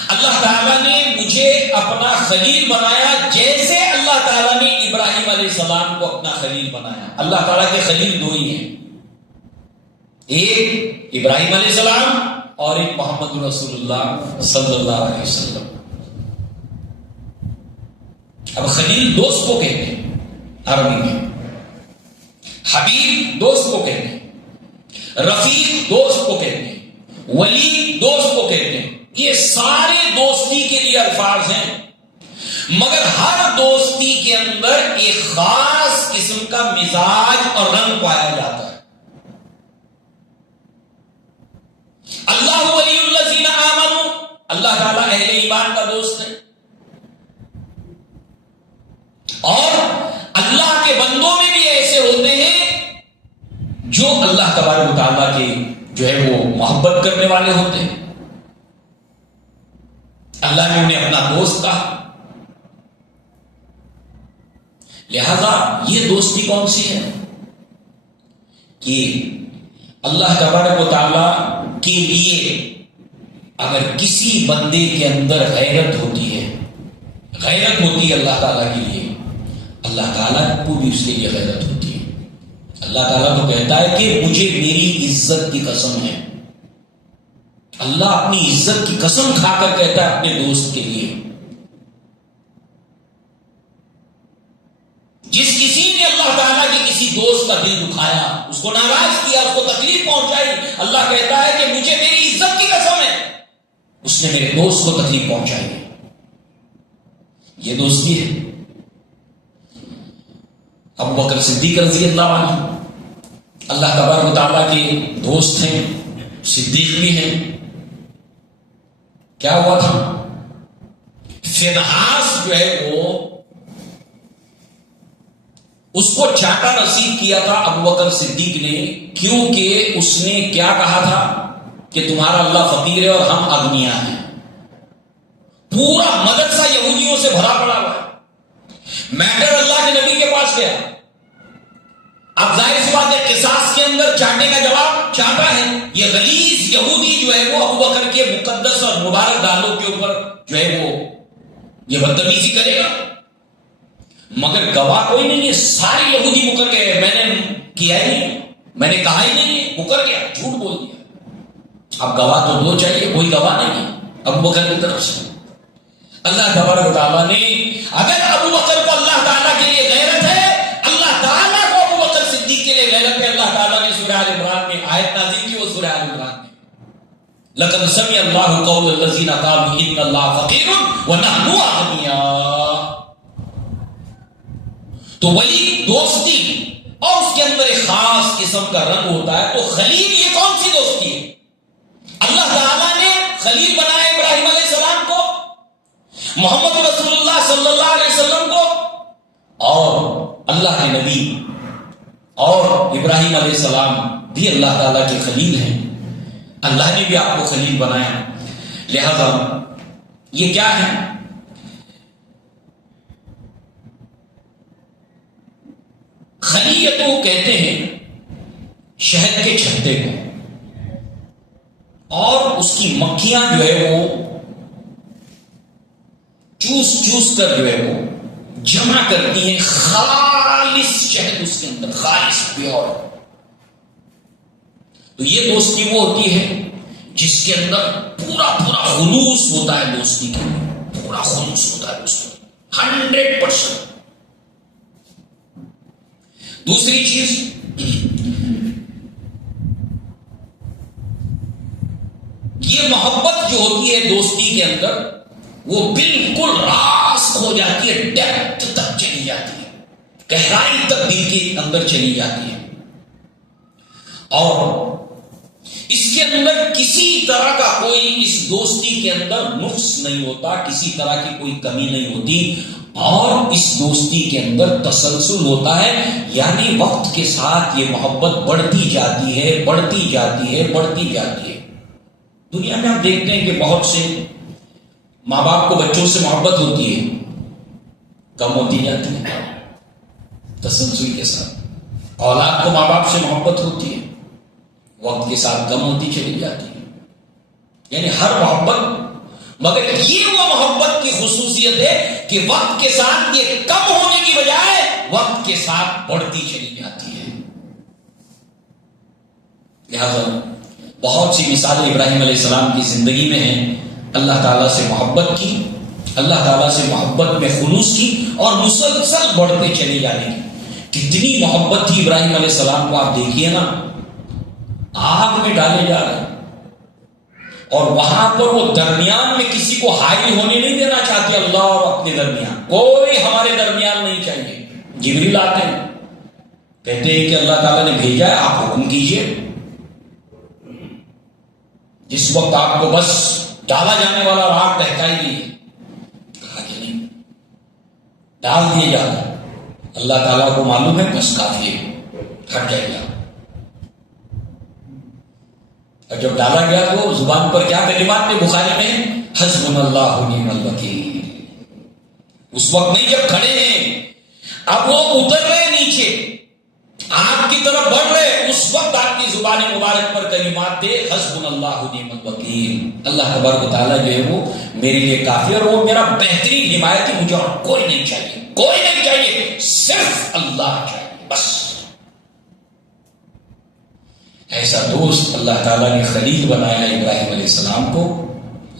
اللہ تعالیٰ نے مجھے اپنا خلیل بنایا جیسے اللہ تعالیٰ نے ابراہیم علیہ السلام کو اپنا خلیل بنایا. اللہ تعالیٰ کے خلیل دو ہی ہیں, ایک ابراہیم علیہ السلام اور ایک محمد رسول اللہ صلی اللہ علیہ وسلم. اب خلیل دوست کو کہتے ہیں عربی میں, حبیب دوست کو کہتے ہیں, رفیق دوست کو کہتے ہیں, ولی دوست کو کہتے ہیں. یہ سارے دوستی کے لیے الفاظ ہیں, مگر ہر دوستی کے اندر ایک خاص قسم کا مزاج اور رنگ پایا جاتا ہے. اللہ ولی الذین آمنوا, اللہ تعالیٰ اہل ایمان کا دوست ہے, اور اللہ کے بندوں میں بھی ایسے ہوتے ہیں جو اللہ تبارک و تعالیٰ کے جو ہے وہ محبت کرنے والے ہوتے ہیں. اللہ نے انہیں اپنا دوست کہا. لہذا یہ دوستی کون سی ہے کہ اللہ تبارک و تعالیٰ کے لیے اگر کسی بندے کے اندر غیرت ہوتی ہے, غیرت ہوتی ہے اللہ تعالیٰ کے لیے, اللہ تعالیٰ کو بھی اس کے لیے غیرت ہوتی ہے. اللہ تعالیٰ تو کہتا ہے کہ مجھے میری عزت کی قسم ہے. اللہ اپنی عزت کی قسم کھا کر کہتا ہے اپنے دوست کے لیے, جس کسی نے اللہ تعالیٰ کے کسی دوست کا دل دکھایا, اس کو ناراض کیا, اس کو تکلیف پہنچائی, اللہ کہتا ہے کہ مجھے میری عزت کی قسم ہے اس نے میرے دوست کو تکلیف پہنچائی. یہ دوستی ہے. ابو بکر صدیق رضی اللہ عنہ اللہ تبارک و تعالیٰ کے دوست ہیں, صدیق بھی ہیں. کیا ہوا تھا, فنحاس جو ہے وہ اس کو چاٹا نصیب کیا تھا ابو بکر صدیق نے, کیونکہ اس نے کیا کہا تھا کہ تمہارا اللہ فقیر ہے اور ہم اغنیا ہیں. پورا مدرسہ یہودیوں سے بھرا پڑا ہوا ہے. میٹر اللہ کے نبی کے پاس گیا. اب ظاہر سی بات ہے قصاص کے اندر چاٹے کا جواب چاٹا ہے. یہ غلیظ یہودی جو ہے وہ ابو بکر کے مقدس اور مبارک دانتوں کے اوپر جو ہے وہ یہ بدتمیزی کرے گا, مگر گواہ کوئی نہیں ہے. سارے یہودی مکر گئے, میں نے کیا ہی نہیں, میں نے کہا ہی نہیں, مکر گیا, جھوٹ بول دیا. اب گواہ تو دو چاہیے, کوئی گواہ نہیں ہے ابو بکر کی طرف سے. اللہ تبارک و تعالیٰ نے اگر ابو بکر کو اللہ تعالیٰ کے لیے غیرت ہے, اللہ تعالیٰ کو ابو بکر صدیق کے لیے غیرت ہے. اللہ تعالیٰ نے سورہ آل عمران میں آیت نازل کی, وہ سورہ آل عمران میں لقد سمع اللہ قول الذین قالوا ان اللہ فقیر ونحن اغنیاء. تو ولی دوستی اور اس کے اندر ایک خاص قسم کا رنگ ہوتا ہے. تو خلیل یہ کون سی دوستی ہے؟ اللہ تعالیٰ نے خلیل بنایا ابراہیم علیہ السلام کو, محمد رسول اللہ صلی اللہ علیہ وسلم کو, اور اللہ کے نبی اور ابراہیم علیہ السلام بھی اللہ تعالیٰ کے خلیل ہیں. اللہ نے بھی آپ کو خلیل بنایا. لہذا یہ کیا ہے؟ خلیت کو کہتے ہیں شہد کے چھتے کو, اور اس کی مکھیاں جو ہے وہ چوس چوس کر جو ہے وہ جمع کرتی ہیں خالص شہد اس کے اندر, خالص پیور. تو یہ دوستی وہ ہوتی ہے جس کے اندر پورا پورا خلوص ہوتا ہے. دوستی کے لیے پورا خلوص ہوتا ہے دوستی, 100%. دوسری چیز, یہ محبت جو ہوتی ہے دوستی کے اندر وہ بالکل راسخ ہو جاتی ہے, ڈیپتھ تک چلی جاتی ہے, گہرائی تک دل کے اندر چلی جاتی ہے, اور اس کے اندر کسی طرح کا کوئی اس دوستی کے اندر نقص نہیں ہوتا, کسی طرح کی کوئی کمی نہیں ہوتی, اور اس دوستی کے اندر تسلسل ہوتا ہے. یعنی وقت کے ساتھ یہ محبت بڑھتی جاتی ہے, بڑھتی جاتی ہے, بڑھتی جاتی ہے. دنیا میں آپ دیکھتے ہیں کہ بہت سے ماں باپ کو بچوں سے محبت ہوتی ہے, کم ہوتی جاتی ہے تسلسل کے ساتھ. اولاد کو ماں باپ سے محبت ہوتی ہے, وقت کے ساتھ کم ہوتی چلی جاتی ہے. یعنی ہر محبت مگر یہ وہ محبت کی خصوصیت ہے کہ وقت کے ساتھ یہ کم ہونے کی بجائے وقت کے ساتھ بڑھتی چلی جاتی ہے. لہذا بہت سی مثالیں ابراہیم علیہ السلام کی زندگی میں ہیں. اللہ تعالیٰ سے محبت کی، اللہ تعالیٰ سے محبت میں خلوص کی اور مسلسل بڑھتے چلے جانے کی. کتنی محبت تھی ابراہیم علیہ السلام کو. آپ دیکھیے نا، آگ میں ڈالے جا رہے ہیں اور وہاں پر وہ درمیان میں کسی کو حائل ہونے نہیں دینا چاہتے. اللہ اور اپنے درمیان کوئی ہمارے درمیان نہیں چاہیے. جبریل آتے ہیں، کہتے ہیں کہ اللہ تعالیٰ نے بھیجا ہے، آپ حکم کیجئے. جس وقت آپ کو بس ڈالا جانے والا راگ ٹہکائی نہیں، کہا کہ نہیں، ڈال دیے جاتا. اللہ تعالیٰ کو معلوم ہے بس کافی ہے، ہٹ جائے گا. اور جب ڈالا گیا تو زبان پر کیا کلمات میں بخاری میں حسبنا اللہ و نعم الوکیل. اس وقت نہیں جب کھڑے ہیں، اب وہ اتر رہے نیچے، آگ کی طرف بڑھ رہے، اس وقت آپ کی زبان مبارک پر کلمات تھے حسبنا اللہ و نعم الوکیل. اللہ تبارک و تعالیٰ جو ہے وہ میرے لیے کافی اور وہ میرا بہترین حمایتی، مجھے اور کوئی نہیں چاہیے، کوئی نہیں چاہیے، صرف اللہ چاہیے بس. ایسا دوست اللہ تعالیٰ نے خلیل بنایا ابراہیم علیہ السلام کو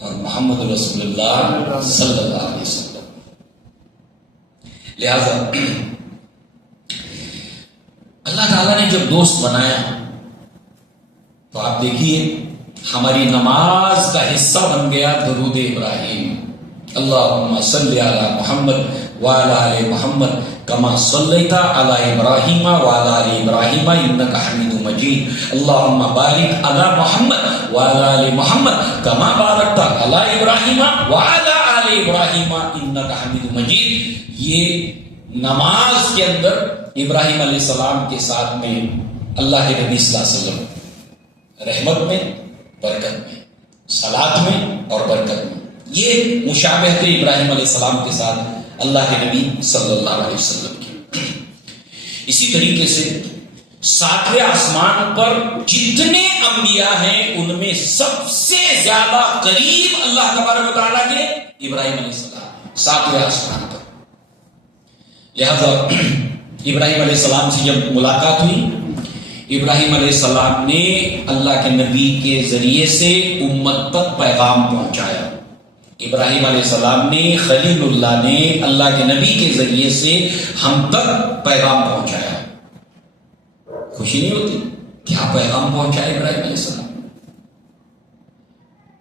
اور محمد رسول اللہ صلی اللہ علیہ وسلم. لہذا اللہ تعالیٰ نے جب دوست بنایا تو آپ دیکھیے ہماری نماز کا حصہ بن گیا درود ابراہیم. اللہم صلی علی محمد وعلی آل محمد کما صلیت علی ابراہیم وعلی آل ابراہیم انک حمید مجید. اللہم بارک علی محمد وعلی آل محمد کما بارکت علی ابراہیم وعلی آل ابراہیم انک حمید مجید. یہ نماز کے اندر ابراہیم علیہ السلام کے ساتھ میں اللہ کے نبی صلی اللہ علیہ وسلم رحمت میں، برکت میں، صلات میں اور برکت میں، یہ مشابہت ابراہیم علیہ السلام کے ساتھ اللہ کے نبی صلی اللہ علیہ وسلم کی. اسی طریقے سے ساتویں آسمان پر جتنے انبیاء ہیں ان میں سب سے زیادہ قریب اللہ تبارک و تعالیٰ کے ابراہیم علیہ السلام ساتویں آسمان پر. لہذا ابراہیم علیہ السلام سے جب ملاقات ہوئی، ابراہیم علیہ السلام نے اللہ کے نبی کے ذریعے سے امت تک پیغام پہنچایا. ابراہیم علیہ السلام نے، خلیل اللہ نے اللہ کے نبی کے ذریعے سے ہم تک پیغام پہنچایا. خوشی نہیں ہوتی؟ کیا پیغام پہنچایا ابراہیم علیہ السلام؟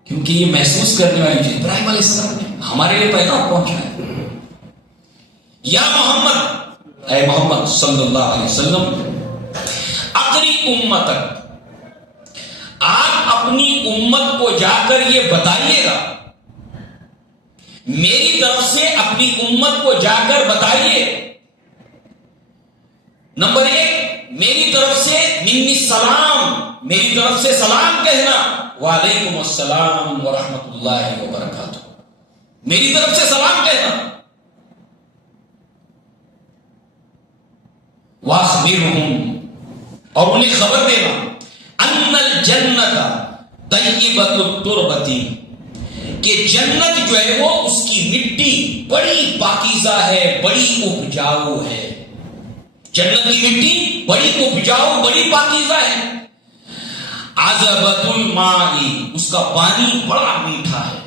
کیونکہ یہ محسوس کرنے والی چیز، ابراہیم علیہ السلام نے ہمارے لیے پیغام پہنچایا. یا محمد، اے محمد صلی اللہ علیہ وسلم، اقری امتک، آپ اپنی امت کو جا کر یہ بتائیے گا، میری طرف سے اپنی امت کو جا کر بتائیے. نمبر 1، میری طرف سے منی السلام، میری طرف سے سلام کہنا، وعلیکم السلام ورحمۃ اللہ وبرکاتہ، میری طرف سے سلام کہنا. واخبرهم، اور انہیں خبر دینا، ان الجنت طیبۃ التربۃ، کہ جنت جو ہے وہ اس کی مٹی بڑی پاکیزہ ہے، بڑی اپجاؤ ہے. جنت کی مٹی بڑی اپجاؤ، بڑی پاکیزہ ہے. عذبۃ الماء، اس کا پانی بڑا میٹھا ہے.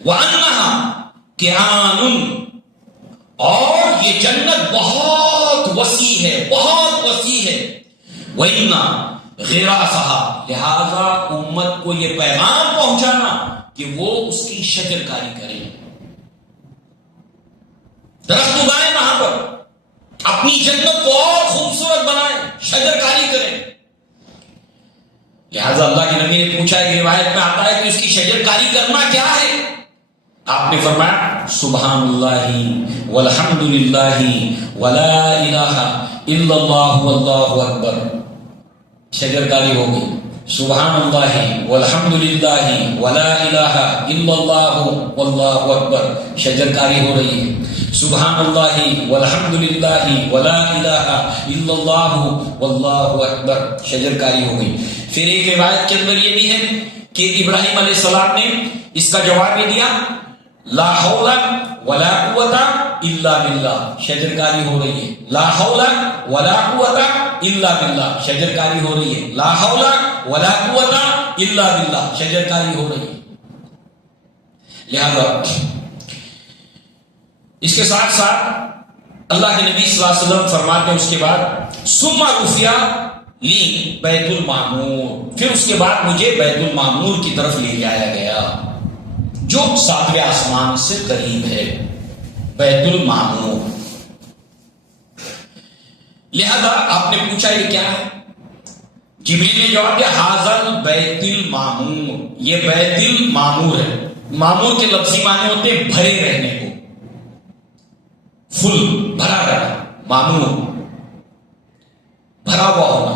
وانھا کیان، اور یہ جنت بہت وسیع ہے، بہت وسیع ہے. وَإِنَّ غِرَاسَهَا، لہذا امت کو یہ پیغام پہنچانا کہ وہ اس کی شجر کاری کریں، درخت اگائیں، وہاں پر اپنی جنت کو اور خوبصورت بنائیں، شجر کاری کریں. لہذا اللہ کے نبی نے پوچھا، ایک روایت میں آتا ہے کہ اس کی شجر کاری کرنا کیا ہے؟ آپ نے فرمایا سبحان اللہ والحمد للہ ولا الہ الا اللہ واللہ اکبر. شجر کاری ہو گئی. سبحان اللہ والحمد للہ ولا الہ الا اللہ واللہ اکبر، شجر کاری ہو رہی ہے. سبحان اللہ والحمد للہ ولا الہ الا اللہ واللہ اکبر، شجر کاری ہو گئی. پھر ایک روایت کے اندر یہ بھی ہے کہ ابراہیم علیہ السلام نے اس کا جواب یہ دیا لا حول ولا قوت الا باللہ، شجرکاری ہو رہی ہے، لا حول ولا قوت الا باللہ، شجرکاری ہو رہی ہے، لا حول ولا قوت الا باللہ، شجرکاری ہو رہی ہے۔ لہذا اس کے ساتھ ساتھ اللہ کے نبی صلی اللہ علیہ وسلم فرماتے ہیں اس کے بعد ثم رفع لی بیت المعمور، پھر اس کے بعد مجھے بیت المعمور کی طرف لے جایا گیا جو 7ویں آسمان سے قریب ہے، بیت المعمور۔ لہذا آپ نے پوچھا یہ کیا ہے؟ جبریل نے جواب دیا حاضر بیت المعمور، یہ بیت المعمور ہے۔ معمور کے لفظی معنی ہوتے ہیں بھرے رہنے کو، فل بھرا رہنا، معمور بھرا ہوا ہونا،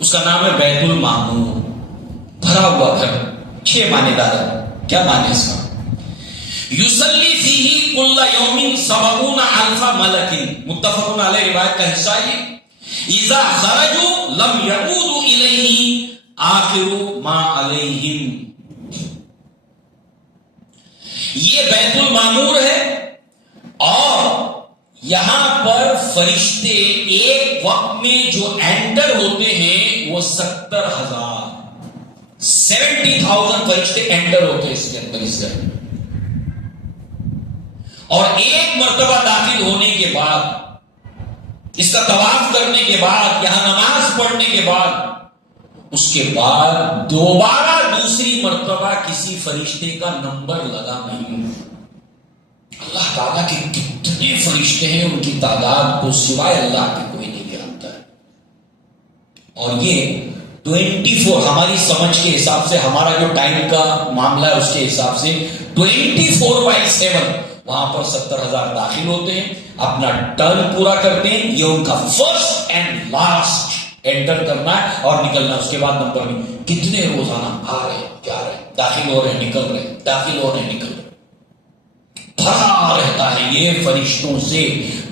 اس کا نام ہے بیت المعمور، بھرا ہوا گھر۔ 6 معنی دار ہے۔ کیا معنی اس کا؟ یصلی فیہ کل یوم 70,000 ملک، متفق علیہ روایت کا حصہ ہے۔ اذا خرجوا لم يعودوا الیہ آخر ما علیہم، یہ بیت المعمور ہے اور یہاں پر فرشتے ایک وقت میں جو انٹر ہوتے ہیں وہ 70,000 فرشتے انٹر ہوتے ہیں اس کے اندر، اس گھر میں، اور ایک مرتبہ داخل ہونے کے بعد، اس کا طواف کرنے کے بعد، یہاں نماز پڑھنے کے بعد، اس کے بعد دوبارہ دوسری مرتبہ کسی فرشتے کا نمبر لگا نہیں۔ اللہ تعالیٰ کے کتنے فرشتے ہیں، ان کی تعداد کو سوائے اللہ کے کوئی نہیں جانتا ہے۔ اور یہ 24 ہماری سمجھ کے حساب سے، ہمارا جو ٹائم کا معاملہ ہے اس کے حساب سے 24/7 وہاں پر 70,000 داخل ہوتے ہیں، اپنا ٹرن پورا کرتے ہیں۔ یہ ان کا فرسٹ اینڈ لاسٹ انٹر کرنا ہے اور نکلنا، اس کے بعد نمبر نہیں۔ کتنے روزانہ آ رہے ہیں، جا رہے ہیں، داخل ہو رہے ہیں، نکل رہے ہیں، داخل ہو رہے ہیں، نکل رہے ہیں، بھرا رہتا ہے یہ فرشتوں سے۔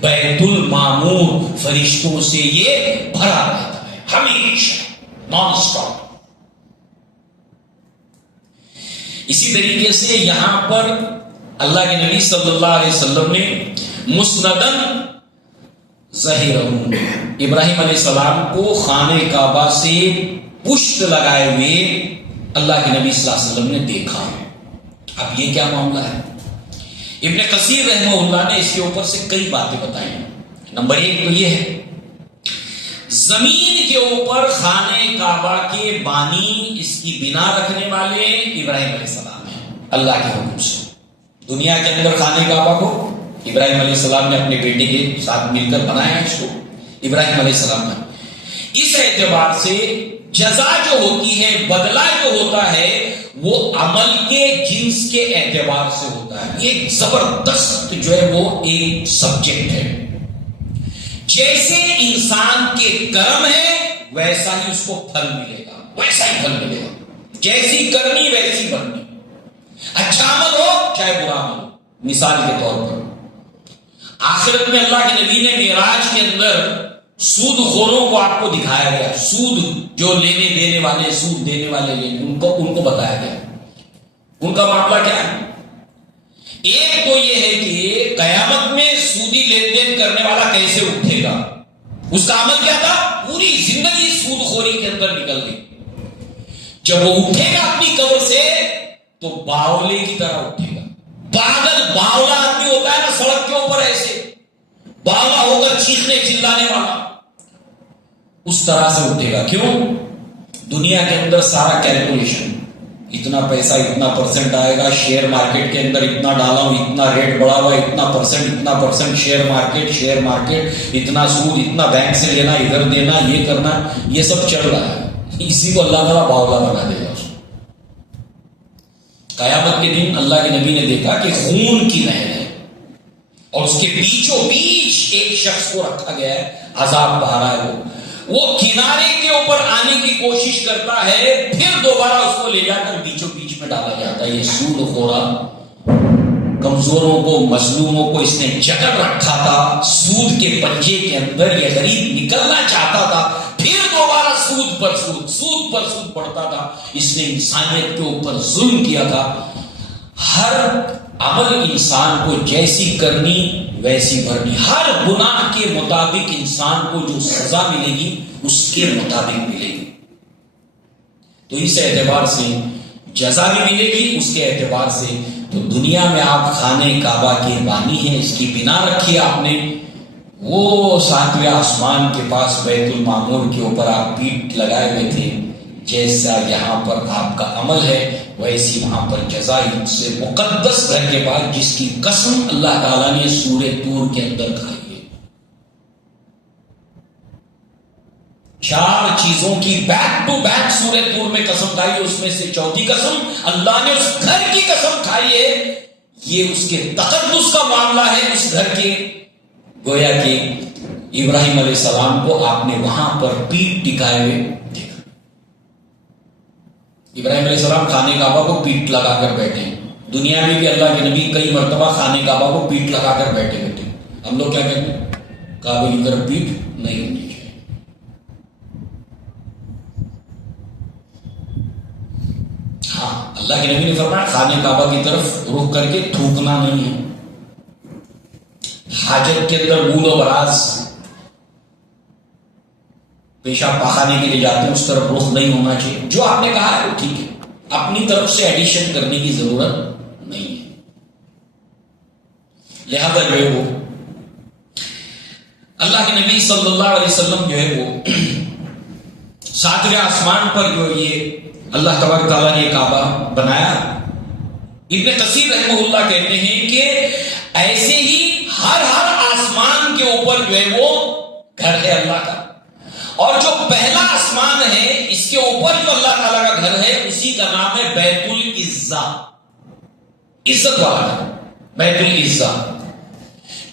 بیت المعمور فرشتوں سے یہ بھرا رہتا ہے ہمیشہ، نان سٹاپ۔ اسی طریقے سے یہاں پر اللہ کے نبی صلی اللہ علیہ وسلم نے مسندن ظہیرہم، ابراہیم علیہ السلام کو خانہ کعبہ سے پشت لگائے ہوئے اللہ کے نبی صلی اللہ علیہ وسلم نے دیکھا۔ اب یہ کیا معاملہ ہے؟ ابن کثیر رحمہ اللہ نے اس کے اوپر سے کئی باتیں بتائی ہیں۔ نمبر 1 تو یہ ہے، زمین کے اوپر خانہ کعبہ کے بانی، اس کی بنا رکھنے والے ابراہیم علیہ السلام ہیں اللہ کے حکم سے۔ دنیا کے اندر خانہ کعبہ کو ابراہیم علیہ السلام نے اپنے بیٹے کے ساتھ مل کر بنایا ہے، اس کو ابراہیم علیہ السلام نے۔ اس اعتبار سے جزا جو ہوتی ہے، بدلہ جو ہوتا ہے، وہ عمل کے جنس کے اعتبار سے ہوتا ہے۔ ایک زبردست جو ہے وہ ایک سبجیکٹ ہے۔ جیسے انسان کے کرم ہے ویسا ہی اس کو پھل ملے گا، ویسا ہی پھل ملے گا، جیسی کرنی ویسی بننی۔ اچھا عمل ہو چاہے برا عمل ہو۔ مثال کے طور پر آخرت میں اللہ کے نبی نے معراج کے اندر سود خوروں کو آپ کو دکھایا گیا، سود جو لینے دینے والے، سود دینے والے ان کو بتایا گیا۔ ان کا معاملہ کیا ہے؟ ایک تو یہ ہے کہ قیامت میں سودی لین دین کرنے والا کیسے اٹھے گا، اس کا عمل کیا تھا؟ پوری زندگی سود خوری کے اندر نکل گئی۔ جب وہ اٹھے گا اپنی قبر سے تو باولے کی طرح اٹھے گا۔ پاگل باولا آدمی ہوتا ہے نا سڑک کے اوپر، ایسے باولا ہو کر چیخنے چلانے والا، اس طرح سے اٹھے گا۔ کیوں؟ دنیا کے اندر سارا کیلکولیشن، اتنا پیسہ اتنا پرسنٹ آئے گا، شیئر مارکیٹ کے اندر اتنا ڈالا ہوں، اتنا ریٹ بڑھا ہوا، اتنا پرسنٹ شیئر مارکیٹ اتنا سود، اتنا بینک سے لینا، ادھر دینا، یہ کرنا، یہ سب چل رہا ہے۔ اسی کو اللہ تعالیٰ باولا بنا دے گا۔ قیامت کے دن اللہ کے نبی نے دیکھا کہ خون کی نہر ہے اور اس کے بیچوں بیچ ایک شخص کو رکھا گیا ہے، عذاب پا رہا ہے۔ وہ کنارے کے اوپر آنے کی کوشش کرتا ہے، پھر دوبارہ اس کو لے جا کر بیچوں بیچ میں ڈالا جاتا ہے۔ یہ سود خورا کمزوروں کو، مظلوموں کو اس نے جکڑ رکھا تھا سود کے پنجے کے اندر۔ یہ غریب نکلنا چاہتا تھا، پھر دوبارہ سود پر سود پڑتا تھا. اس نے انسانیت کے اوپر ظلم کیا تھا. ہر عمل انسان کو جیسی کرنی ویسی بھرنی. ہر گناہ کے مطابق انسان کو جو سزا ملے گی اس کے مطابق ملے گی. تو اس اعتبار سے جزا بھی ملے گی, اس کے اعتبار سے تو دنیا میں آپ خانہ کعبہ کے بانی ہیں, اس کی بنا رکھی آپ نے. وہ 7ویں آسمان کے پاس بیت المعمور کے اوپر آپ پیٹ لگائے ہوئے تھے. جیسا یہاں پر آپ کا عمل ہے ویسی وہاں پر جزا. سے مقدس گھر کے بعد جس کی قسم اللہ تعالیٰ نے سورہ طور کے اندر کھائی ہے. 4 چیزوں کی بیک ٹو بیک سورہ طور میں قسم کھائی ہے. اس میں سے چوتھی قسم اللہ نے اس گھر کی قسم کھائی ہے. یہ اس کے تقدس کا معاملہ ہے. اس گھر کے گویا کہ ابراہیم علیہ السلام کو آپ نے وہاں پر پیٹ ٹکائے ہوئے دیکھا. ابراہیم علیہ السلام خانہ کعبہ کو پیٹ لگا کر بیٹھے ہیں. دنیا میں بھی اللہ کے نبی کئی مرتبہ خانہ کعبہ کو پیٹ لگا کر بیٹھے. ہم لوگ کیا کہتے ہیں؟ کعبے کی طرف پیٹ نہیں ہونی چاہیے. ہاں, اللہ کے نبی نے فرمایا خانہ کعبہ کی طرف رخ کر کے تھوکنا نہیں ہے. حاجت کے اندر بول و براز پیشاب پاخانے کے لیے جاتے ہیں, اس طرف رخ نہیں ہونا چاہیے. جو آپ نے کہا ہے وہ ٹھیک ہے, اپنی طرف سے ایڈیشن کرنے کی ضرورت نہیں ہے. لہذا جو ہے وہ اللہ کے نبی صلی اللہ علیہ وسلم جو ہے وہ 7ویں آسمان پر جو یہ اللہ تبارک تعالیٰ نے کعبہ بنایا. ابن کثیر رحمہ اللہ کہتے ہیں کہ ایسے ہی ہر آسمان کے اوپر جو ہے وہ گھر ہے اللہ کا. اور جو پہلا آسمان ہے اس کے اوپر جو اللہ تعالیٰ کا گھر ہے اسی کا نام ہے بیت العزہ, عزت والا گھر, بیت العزہ.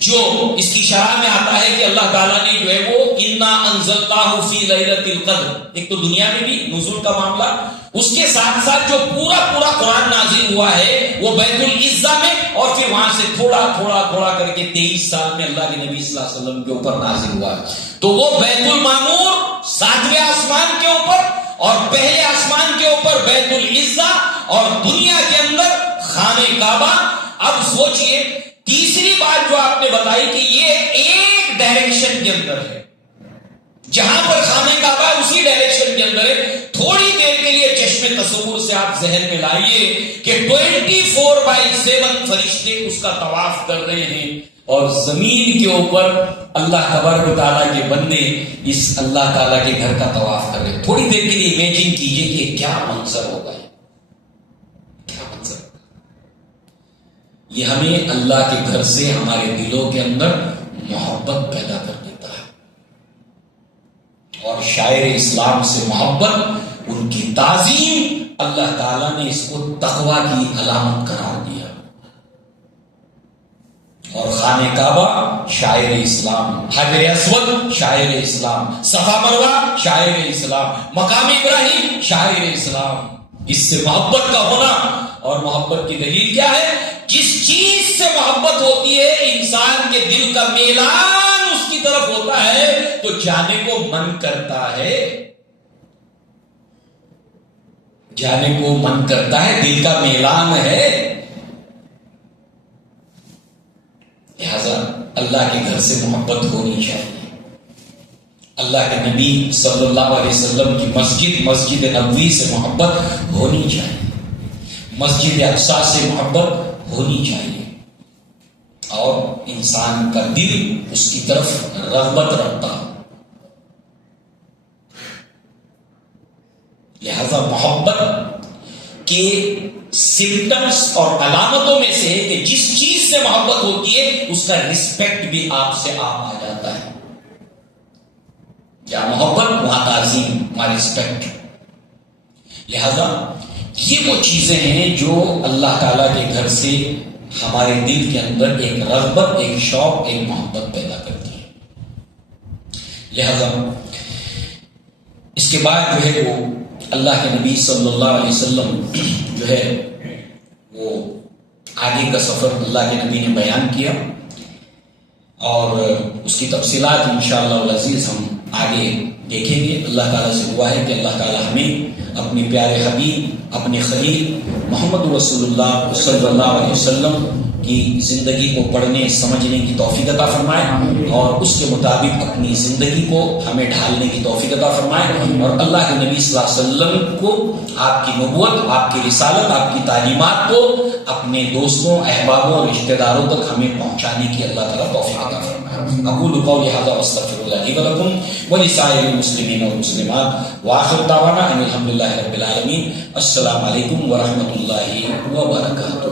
جو اس کی شرح میں آتا ہے کہ اللہ تعالیٰ نے جو ہے وہ انا انزلناہ فی لیلۃ القدر, ایک تو دنیا میں بھی نزول کا معاملہ, اس کے ساتھ ساتھ جو پورا قرآن نازل ہوا ہے وہ بیت العزہ میں, اور پھر وہاں سے تھوڑا کر کے 23 سال میں اللہ کے نبی صلی اللہ علیہ وسلم کے اوپر نازل ہوا ہے. تو وہ بیت المعمور 7ویں آسمان کے اوپر, اور پہلے آسمان کے اوپر بیت العزہ, اور دنیا کے اندر خانہ کعبہ. اب سوچئے تیسری بات جو آپ نے بتائی کہ یہ ایک ڈائریکشن کے اندر ہے, جہاں پر خانہ کعبہ ہے اسی ڈائریکشن کے اندر ہے. تھوڑی دیر کے لیے چشم تصور سے آپ ذہن میں لائیے کہ 24/7 فرشتے اس کا طواف کر رہے ہیں, اور زمین کے اوپر اللہ تبارک تعالیٰ کے بندے اس اللہ تعالیٰ کے گھر کا طواف کر رہے ہیں. تھوڑی دیر کے لیے امیجن کیجئے کہ کیا منظر ہوگا, کیا منظر. یہ ہمیں اللہ کے گھر سے ہمارے دلوں کے اندر محبت پیدا کر دیتا ہے. اور شاعر اسلام سے محبت, ان کی تعظیم, اللہ تعالیٰ نے اس کو تقوی کی علامت قرار دیا. اور خانہ کعبہ شاعر اسلام, حجر اسود شاعر اسلام, صفا مروہ شاعر اسلام, مقام ابراہیم شاعر اسلام. اس سے محبت کا ہونا, اور محبت کی دلیل کیا ہے؟ جس چیز سے محبت ہوتی ہے انسان کے دل کا میلان اس کی طرف ہوتا ہے تو جانے کو من کرتا ہے, جانے کو من کرتا ہے, دل کا میلان ہے. لہذا اللہ کے گھر سے محبت ہونی چاہیے. اللہ کے نبی صلی اللہ علیہ وسلم کی مسجد نبوی سے محبت ہونی چاہیے, مسجد اقصی سے محبت ہونی چاہیے, اور انسان کا دل اس کی طرف رغبت رکھتا. لہذا محبت کے سمٹمز اور علامتوں میں سے ہے کہ جس چیز سے محبت ہوتی ہے اس کا رسپیکٹ بھی آپ سے آپ آ جاتا ہے. کیا محبت, وہاں تعظیم, وہاں رسپیکٹ. لہذا یہ وہ چیزیں ہیں جو اللہ تعالیٰ کے گھر سے ہمارے دل کے اندر ایک رغبت, ایک شوق, ایک محبت پیدا کرتی ہے. لہذا اس کے بعد جو ہے وہ اللہ کے نبی صلی اللہ علیہ وسلم جو ہے وہ آگے کا سفر اللہ کے نبی نے بیان کیا, اور اس کی تفصیلات انشاءاللہ العزیز ہم آگے دیکھیں گے. اللہ تعالیٰ سے دعا ہے کہ اللہ تعالیٰ ہمیں اپنے پیارے حبیب، اپنے خلیل محمد رسول اللہ صلی اللہ علیہ وسلم کی زندگی کو پڑھنے سمجھنے کی توفیق عطا فرمائے، اور اس کے مطابق اپنی زندگی کو ہمیں ڈھالنے کی توفیق عطا فرمائے، اور اللہ کے نبی صلی اللہ علیہ وسلم کو، آپ کی نبوت، آپ کی رسالت، آپ کی تعلیمات کو اپنے دوستوں، احبابوں، رشتہ داروں تک ہمیں پہنچانے کی اللہ تعالیٰ توفیق عطا فرمائے. اقول قولی ھذا واستغفر اللہ لي ولکم ولسائر المسلمین والمسلمات وآخر دعوانا ان الحمد للہ رب العالمین. السلام علیکم ورحمۃ اللہ وبرکاتہ.